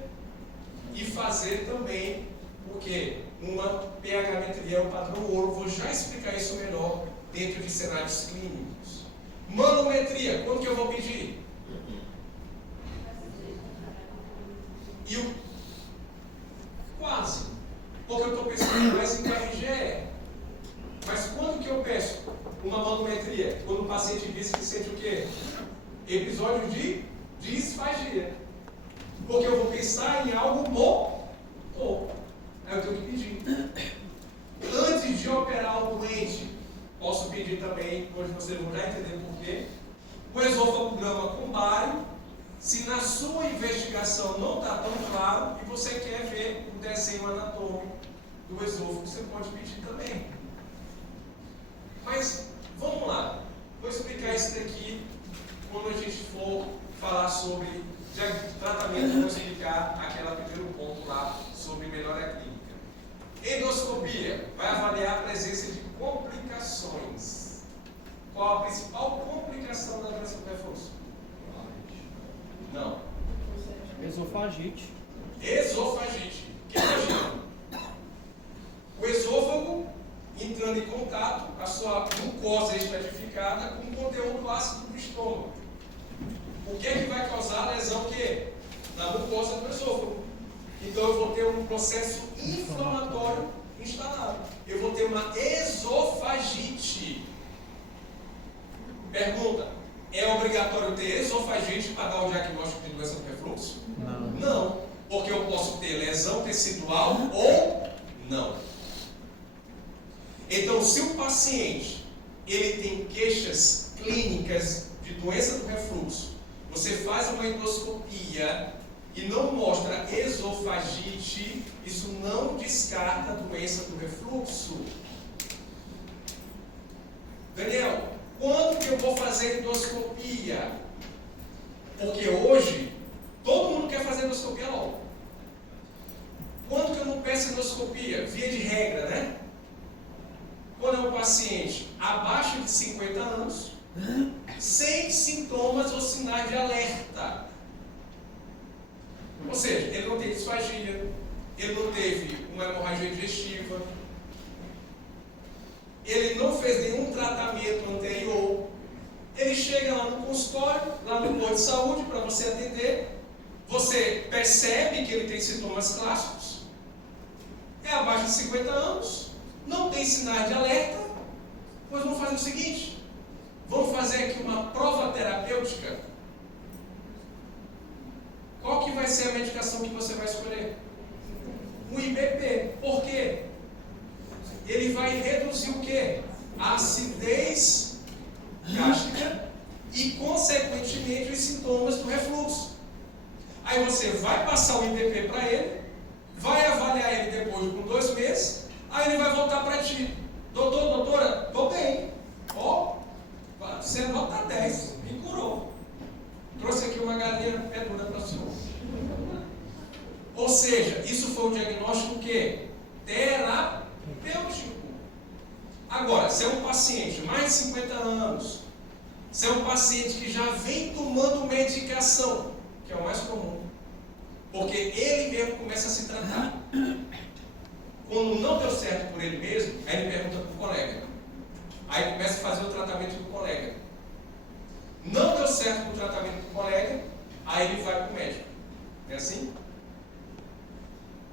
e fazer também o quê? Uma pH-metria, o padrão ouro. Vou já explicar isso melhor dentro de cenários clínicos. Manometria, quando que eu vou pedir? E o quase, porque eu estou pensando mais em KRGE. Mas quando que eu peço uma manometria? Quando o paciente diz que sente o quê? Episódio de disfagia. Porque eu vou pensar em algo motor. Aí eu tenho que pedir. Antes de operar o doente, posso pedir também, hoje vocês vão já entender por quê, o esofagograma com bário. Se na sua investigação não está tão claro e você quer ver o desenho anatômico do esôfago, você pode pedir também. Mas vamos lá, vou explicar isso daqui quando a gente for falar sobre tratamento. Vou explicar aquele primeiro ponto lá sobre melhora clínica. Endoscopia vai avaliar a presença de complicações. Qual a principal complicação da doença do refluxo? Não. Esofagite. Esofagite. Que imagina? O esôfago entrando em contato, a sua glucose estratificada com o conteúdo ácido do estômago. O que é que vai causar a lesão que? Na mucosa do esôfago. Então eu vou ter um processo inflamatório instalado. Eu vou ter uma esofagite. Pergunta: é obrigatório ter esofagite para dar o diagnóstico de doença do refluxo? Não. Não, porque eu posso ter lesão tecidual ou não. Então, se o paciente ele tem queixas clínicas de doença do refluxo, você faz uma endoscopia e não mostra esofagite, isso não descarta a doença do refluxo. Daniel, quando que eu vou fazer endoscopia? Porque hoje todo mundo quer fazer endoscopia logo. Quando que eu não peço endoscopia? Via de regra, né? Quando é um paciente abaixo de 50 anos, sem sintomas ou sinais de alerta. Ou seja, ele não tem disfagia, ele não teve uma hemorragia digestiva, ele não fez nenhum tratamento anterior, ele chega lá no consultório, lá no posto de saúde, para você atender, você percebe que ele tem sintomas clássicos, é abaixo de 50 anos, não tem sinais de alerta, pois vamos fazer o seguinte, vamos fazer aqui uma prova terapêutica. Qual que vai ser a medicação que você vai escolher? O IBP. Por quê? Ele vai reduzir o quê? A acidez gástrica e, consequentemente, os sintomas do refluxo. Aí você vai passar o IBP para ele, vai avaliar ele depois com 2 meses, aí ele vai voltar para ti. Doutor, doutora, estou bem. Ó, você nota 10, me curou. Trouxe aqui uma galinha peluda para o senhor. Ou seja, isso foi um diagnóstico que? Terapêutico. Agora, se é um paciente mais de 50 anos, se é um paciente que já vem tomando medicação, que é o mais comum, Porque ele mesmo começa a se tratar. Quando não deu certo por ele mesmo, aí ele pergunta para o colega. Aí começa a fazer o tratamento do colega. Não deu certo o tratamento do colega, aí ele vai para o médico. É assim?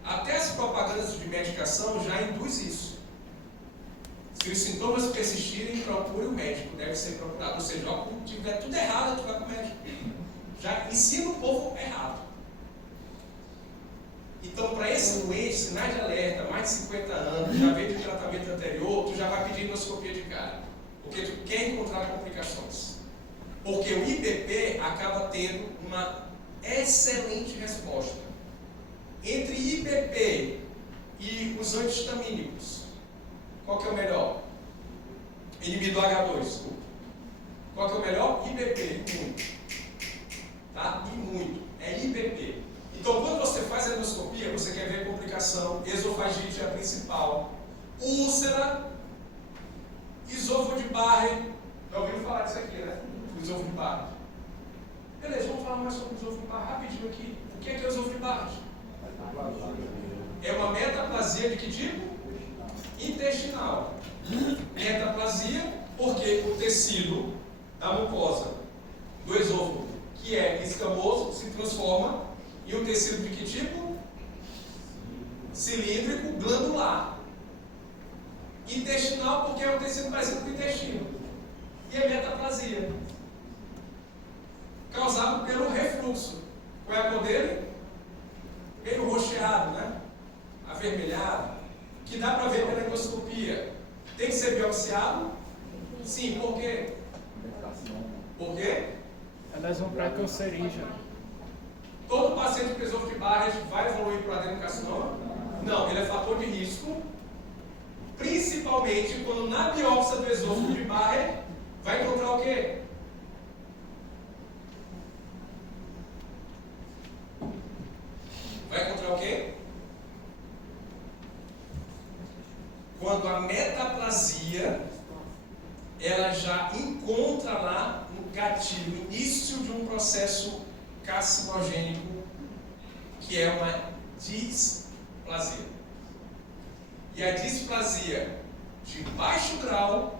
Até as propagandas de medicação já induz isso. Se os sintomas persistirem, procure o médico, deve ser procurado. Ou seja, ó, quando tiver tudo errado, tu vai para o médico. Já ensina o povo errado. Então, para esse doente, sinais de alerta, mais de 50 anos, já veio de tratamento anterior, tu já vai pedir endoscopia de cara. Porque tu quer encontrar complicações. Porque o IBP acaba tendo uma excelente resposta. Entre IBP e os antihistamínicos, qual que é o melhor? Inibidor H2, desculpa. Qual que é o melhor? IBP, e muito. Tá? E muito. É IBP. Então, quando você faz a endoscopia, você quer ver complicação, esofagite é a principal, úlcera, esôfago de Barrett. Já ouviram falar disso aqui, né? O esôfago de Barrett. Beleza, vamos falar mais sobre o esôfago de Barrett rapidinho aqui. O que é o esôfago de Barrett? É uma metaplasia de que tipo? Intestinal. Metaplasia porque o tecido da mucosa do esôfago, que é escamoso, se transforma em um tecido de que tipo? Cilíndrico, glandular. Intestinal porque é um tecido parecido com o intestino. E a metaplasia, causado pelo refluxo. Qual é a cor dele? Meio roxeado, né? Avermelhado. Que dá para ver pela endoscopia. Tem que ser biopsiado? Sim, por quê? Por quê? É lesão pré-cancerígena. Todo paciente com esôfago de Barrett vai evoluir para adenocarcinoma? Não, ele é fator de risco. Principalmente quando na biópsia do esôfago de Barrett vai encontrar o quê? Vai encontrar o quê? Quando a metaplasia ela já encontra lá no gatilho, início de um processo carcinogênico, que é uma displasia. E a displasia de baixo grau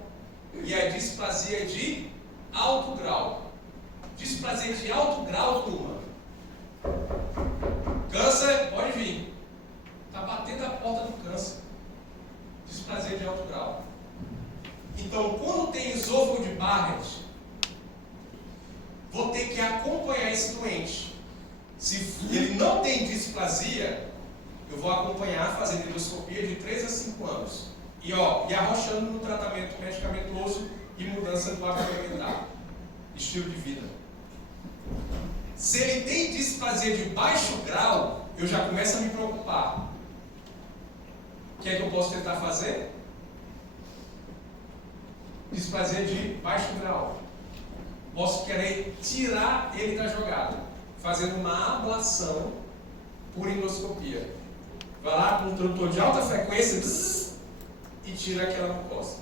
e a displasia de alto grau. Displasia de alto grau, turma. Câncer, pode vir. Está batendo a porta do câncer. Displasia de alto grau. Então, quando tem esôfago de Barrett, vou ter que acompanhar esse doente. Se ele não tem displasia, eu vou acompanhar fazendo endoscopia de 3 a 5 anos. E arrochando no tratamento medicamentoso e mudança do hábito alimentar, estilo de vida. Se ele tem displasia de baixo grau, eu já começo a me preocupar. O que é que eu posso tentar fazer? Displasia de baixo grau. Posso querer tirar ele da jogada, fazendo uma ablação por endoscopia. Vai lá com um tradutor de alta frequência e tira aquela mucosa.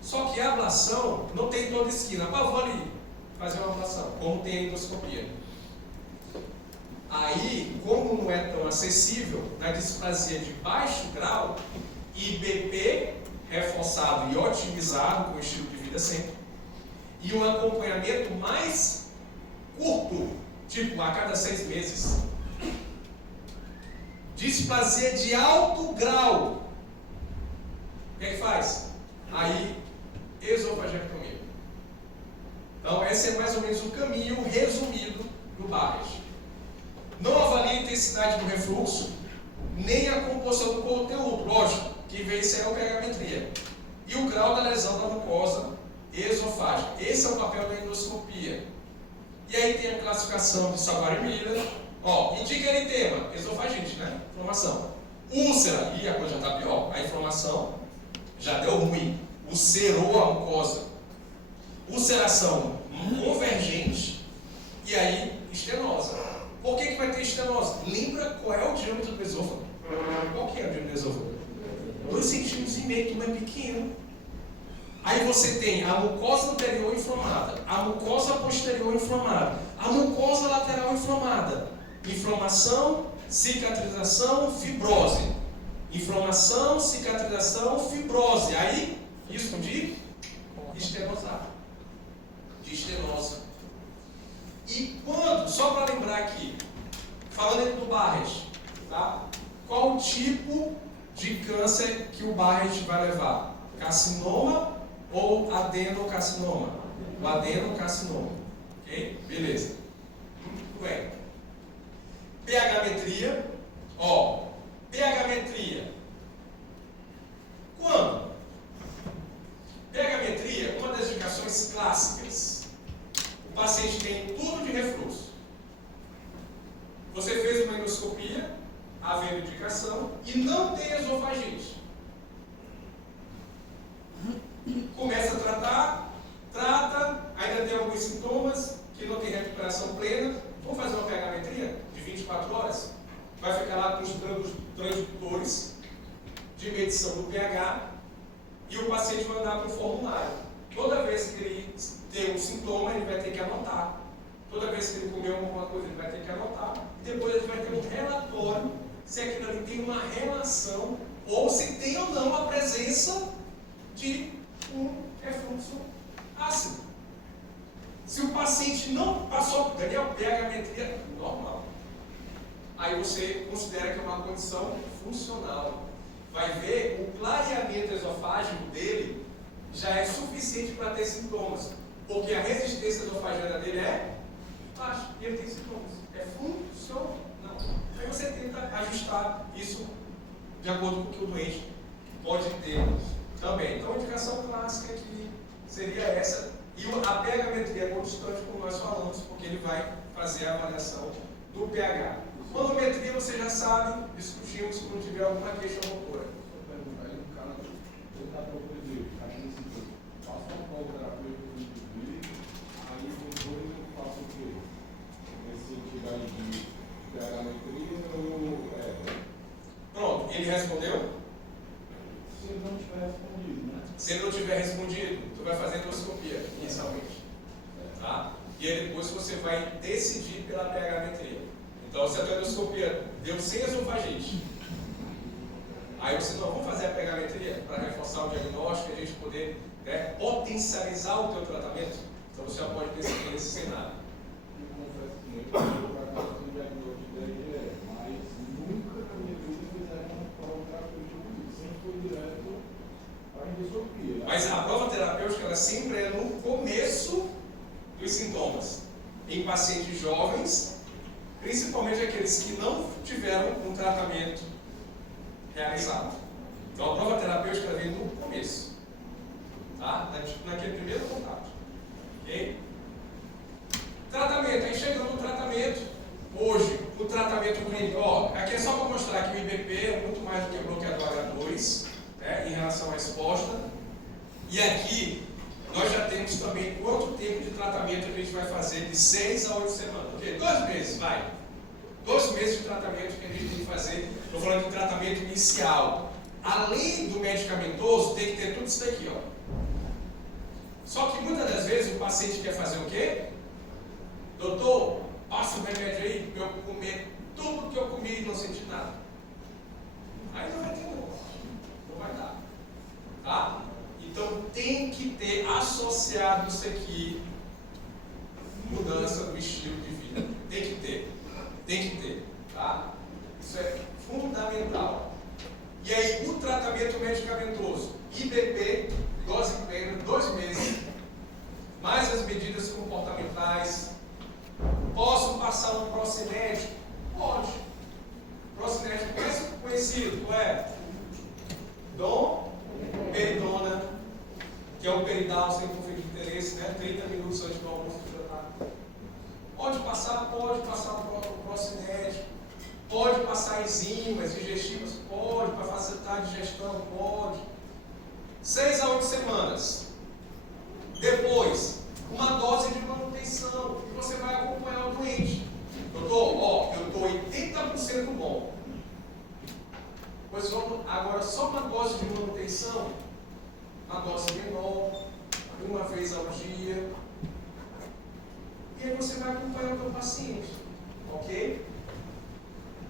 Só que a ablação não tem toda esquina. Mas vou ali fazer uma ablação, como tem a endoscopia. Aí, como não é tão acessível, na displasia de baixo grau, IBP reforçado e otimizado com o estilo de vida sempre, e um acompanhamento mais curto, tipo a cada 6 meses. Displasia de alto grau, o que é que faz? Aí, esofagectomia. Então, esse é mais ou menos o caminho resumido do Barrett. Não avalie a intensidade do refluxo, nem a composição do conteúdo, lógico, que vem ser a alveometria. E o grau da lesão da mucosa esofágica. Esse é o papel da endoscopia. E aí tem a classificação de Savary-Miller. Indica eritema, esofagite, né? Inflamação. Úlcera, e a coisa já está pior. A inflamação já deu ruim. Ulcerou a mucosa. Ulceração convergente e aí estenose. Por que vai ter estenose? Lembra qual é o diâmetro do esôfago? Qual que é o diâmetro do esôfago? 2,5 centímetros, tudo é pequeno. Aí você tem a mucosa anterior inflamada, a mucosa posterior inflamada, a mucosa lateral inflamada. Inflamação, cicatrização, fibrose. Inflamação, cicatrização, fibrose. Aí, isso de estenosar. De estenose. E quando, só para lembrar aqui, falando do Barrett, tá? Qual o tipo de câncer que o Barrett vai levar? Carcinoma ou adenocarcinoma? O adenocarcinoma. Ok? Beleza. Muito bem. pH-metria. Ó, pH-metria. Quando? pH-metria, uma das indicações clássicas. O paciente tem tudo de refluxo. Você fez uma endoscopia, havendo indicação, e não tem esofagite. Começa a tratar, trata, ainda tem alguns sintomas que não tem recuperação plena. Vamos fazer uma pH-metria de 24 horas? Vai ficar lá com os transdutores de medição do pH e o paciente vai andar para o formulário. Toda vez que ele tem um sintoma, ele vai ter que anotar. Toda vez que ele comeu alguma coisa, ele vai ter que anotar. E depois ele vai ter um relatório se aquilo ali tem uma relação ou se tem ou não a presença de um refluxo ácido. Se o paciente não passou por pH-metria normal, aí você considera que é uma condição funcional. Vai ver o clareamento esofágico dele já é suficiente para ter sintomas, porque a resistência esofágica dele é baixa e ele tem sintomas. É funcional. Aí você tenta ajustar isso de acordo com o que o doente pode ter também. Então a indicação clássica aqui seria essa. E a pH-metria é constante, como nós falamos, porque ele vai fazer a avaliação do pH. Manometria você já sabe, discutimos quando tiver alguma queixa motora. Aí o cara está procurando ele, está tendo sintoma. Passa uma poloterapia para ele, aí depois eu faço o quê? Nesse sentido aí de pH-metria ou Pronto, ele respondeu? Se ele não tiver respondido, né? Se ele não tiver respondido, tu vai fazer endoscopia inicialmente. Tá? E aí depois você vai decidir pela pH-metria. Então, se a tua endoscopia deu sem esofagite, aí você não, vamos fazer a pH-metria para reforçar o diagnóstico e a gente poder potencializar o teu tratamento. Então você já pode decidir nesse cenário. Eu confesso que muito para casa do diagnóstico de DRE, mas nunca na minha vida fizeram uma prova terapêutica comigo. Sempre foi direto para a endoscopia. Mas a prova terapêutica ela sempre é no começo dos sintomas. Em pacientes jovens, principalmente aqueles que não tiveram um tratamento realizado. Então a prova terapêutica vem no começo. Tá? Naquele primeiro contato. Ok? Tratamento, aí chegando no tratamento, hoje, o tratamento clínico, ó, aqui é só para mostrar que o IBP é muito mais do que o bloqueador H2, em relação à resposta. E aqui, nós já temos também quanto tempo de tratamento a gente vai fazer, de 6 a 8 semanas. Ok? 2 meses, vai. 2 meses de tratamento que a gente tem que fazer, estou falando de tratamento inicial. Além do medicamentoso, tem que ter tudo isso daqui, ó. Só que muitas das vezes o paciente quer fazer o quê? Doutor, passa o remédio aí para eu comer tudo que eu comi e não senti nada. Aí não vai ter não vai dar. Tá? Então tem que ter associado isso aqui, mudança do estilo de vida. Tem que ter. Tem que ter. Tá? Isso é fundamental. E aí o tratamento medicamentoso, IBP, dose plena, 2 meses, mais as medidas comportamentais. Posso passar um procinético? Pode. Procinético mais conhecido é domperidona, que é o peridal sem conflito de interesse, né? 30 minutos antes do almoço do jantar. Pode passar um procinético. Pode passar enzimas digestivas? Pode. Para facilitar a digestão? Pode. 6 a 8 semanas. Depois, uma dose de manutenção. E você vai acompanhar o doente. Doutor, ó, eu estou 80% bom. Pois vamos, agora só uma dose de manutenção, uma dose menor, uma vez ao dia. E aí você vai acompanhar o teu paciente. Ok?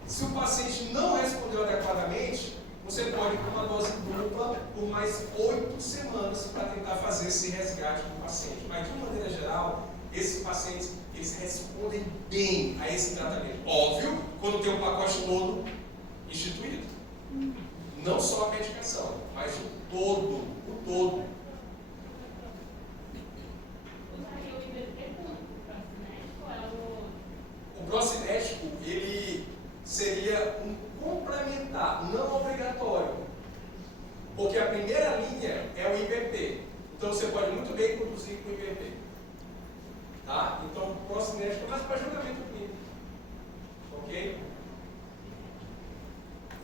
Se o paciente não respondeu adequadamente, você pode ir para uma dose dupla por mais 8 semanas para tentar fazer esse resgate do paciente. Mas, de uma maneira geral, esses pacientes, eles respondem bem a esse tratamento. Óbvio, quando tem um pacote todo instituído. Não só a medicação, mas o todo. O procinético, ele seria um complementar, não obrigatório. Porque a primeira linha é o IBP. Então você pode muito bem conduzir com o IBP. Tá? Então o procinético é mais para julgamento clínico. Ok?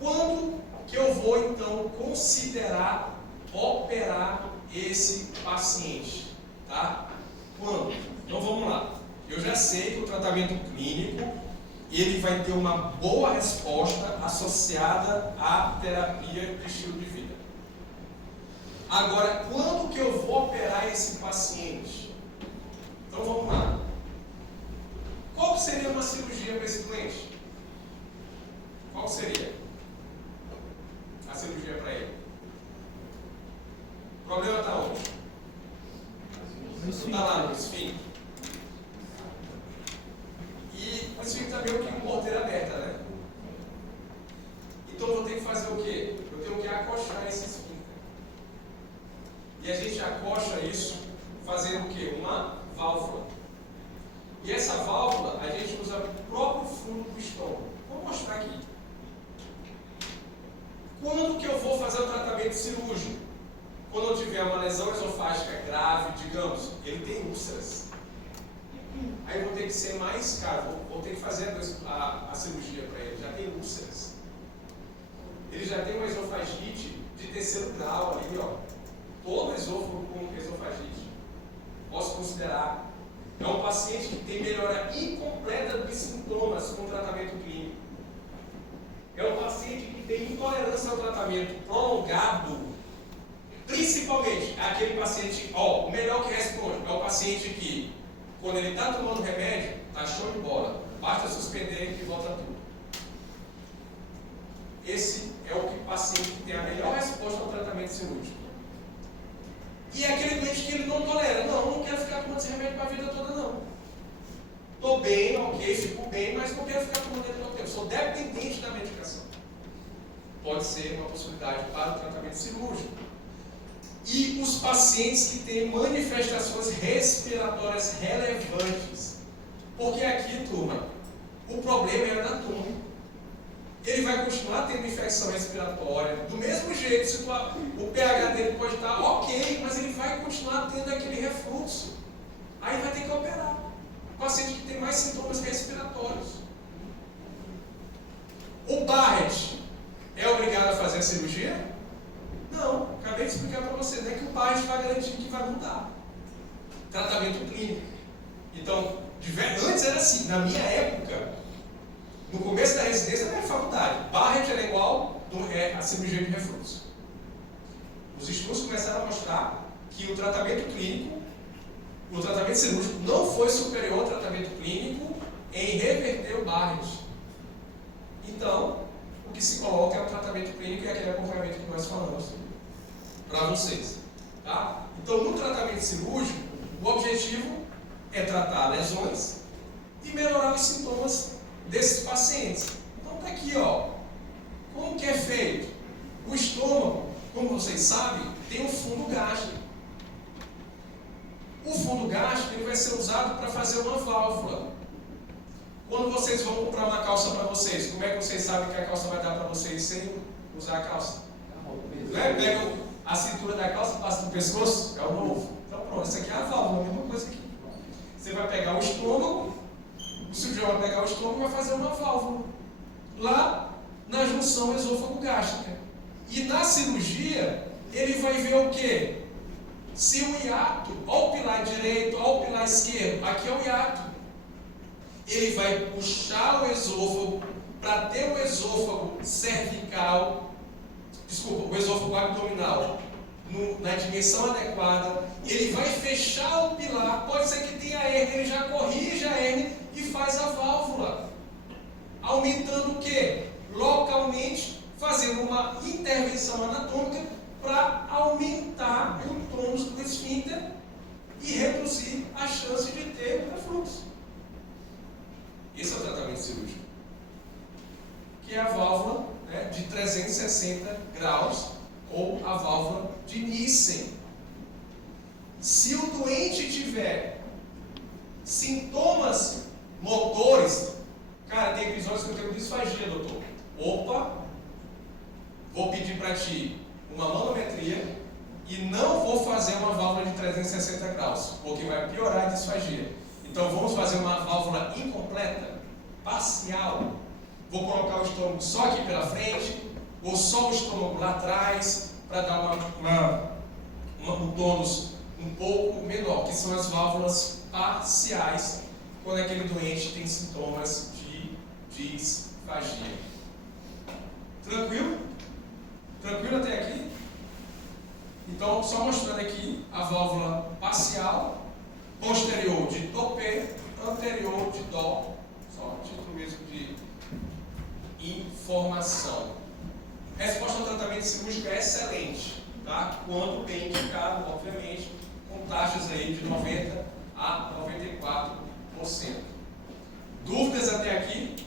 Quando que eu vou então considerar operar esse paciente? Tá? Quando? Então vamos lá. Eu já sei que o tratamento clínico ele vai ter uma boa resposta associada à terapia de estilo de vida. Agora, quando que eu vou operar esse paciente? Então vamos lá. Qual seria uma cirurgia para esse doente? Qual seria a cirurgia para ele? O problema está onde? Está lá no esfíncter. E o esfíncter também é o que com porteira aberta, né? Então eu vou ter que fazer o quê? Eu tenho que acochar esse esfíncter. E a gente acocha isso fazendo o quê? Uma válvula. E essa válvula a gente usa o próprio fundo do estômago. Vou mostrar aqui. Quando que eu vou fazer o tratamento cirúrgico? Quando eu tiver uma lesão esofágica grave, digamos, ele tem úlceras. Aí eu vou ter que ser mais caro, vou ter que fazer a cirurgia para ele. Já tem úlceras. Ele já tem uma esofagite de terceiro grau ali, ó. Todo esôfago com esofagite. Posso considerar. É um paciente que tem melhora incompleta dos sintomas com tratamento clínico. É um paciente que tem intolerância ao tratamento prolongado. Principalmente aquele paciente, o melhor que responde é o paciente que, quando ele está tomando remédio, está show de bola. Basta suspender e volta tudo. Esse é o paciente que tem a melhor resposta ao tratamento cirúrgico. E é aquele doente que ele não tolera. Não quero ficar tomando esse remédio para a vida toda, não. Estou bem, ok, fico bem, mas não quero ficar tomando ele todo tempo. Sou dependente da medicação. Pode ser uma possibilidade para o tratamento cirúrgico. E os pacientes que têm manifestações respiratórias relevantes. Porque aqui, turma, o problema é anatômico. Ele vai continuar tendo infecção respiratória. Do mesmo jeito, o pH dele pode estar ok, mas ele vai continuar tendo aquele refluxo. Aí vai ter que operar. O paciente que tem mais sintomas respiratórios. O Barrett é obrigado a fazer a cirurgia? Não, acabei de explicar para você, não é que o Barrett vai garantir que vai mudar. Tratamento clínico. Então, antes era assim, na minha época, no começo da residência, na minha faculdade, Barrett era igual a cirurgia de refluxo. Os estudos começaram a mostrar que o tratamento clínico, o tratamento cirúrgico não foi superior ao tratamento clínico em reverter o Barrett. Então, o que se coloca é o tratamento clínico e aquele acompanhamento que nós falamos para vocês. Tá? Então, no tratamento cirúrgico, o objetivo é tratar lesões e melhorar os sintomas desses pacientes. Então está aqui, ó. Como que é feito? O estômago, como vocês sabem, tem um fundo gástrico. O fundo gástrico ele vai ser usado para fazer uma válvula. Quando vocês vão comprar uma calça para vocês, como é que vocês sabem que a calça vai dar para vocês sem usar a calça? Né? Pega a cintura da calça, passa no pescoço, é o novo. Então pronto, isso aqui é a válvula, a mesma coisa aqui. Você vai pegar o estômago, o cirurgião vai pegar o estômago e vai fazer uma válvula lá na junção esôfago-gástrica. E na cirurgia, ele vai ver o quê? Se o hiato, ó o pilar direito, ó o pilar esquerdo, aqui é o hiato. Ele vai puxar o esôfago para ter o esôfago cervical, o esôfago abdominal na dimensão adequada. Ele vai fechar o pilar, pode ser que tenha hérnia, ele já corrige a hérnia e faz a válvula. Ao aumentando o quê? Localmente, fazendo uma intervenção anatômica para aumentar o tônus do esfíncter e reduzir a chance de ter refluxo. Esse é o tratamento cirúrgico, que é a válvula, né, de 360 graus, ou a válvula de Nissen. Se o doente tiver sintomas motores, cara, tem episódios que eu tenho disfagia, doutor. Opa, vou pedir para ti uma manometria e não vou fazer uma válvula de 360 graus, porque vai piorar a disfagia. Então vamos fazer uma válvula incompleta, parcial. Vou colocar o estômago só aqui pela frente, ou só o estômago lá atrás, para dar um tônus um pouco menor, que são as válvulas parciais, quando aquele doente tem sintomas de disfagia. Tranquilo? Tranquilo até aqui? Então, só mostrando aqui a válvula parcial, posterior de Doppler, anterior de Dó, só título mesmo de informação. Resposta ao tratamento cirúrgico é excelente, tá? Quando bem indicado, obviamente, com taxas aí de 90% a 94%. Dúvidas até aqui?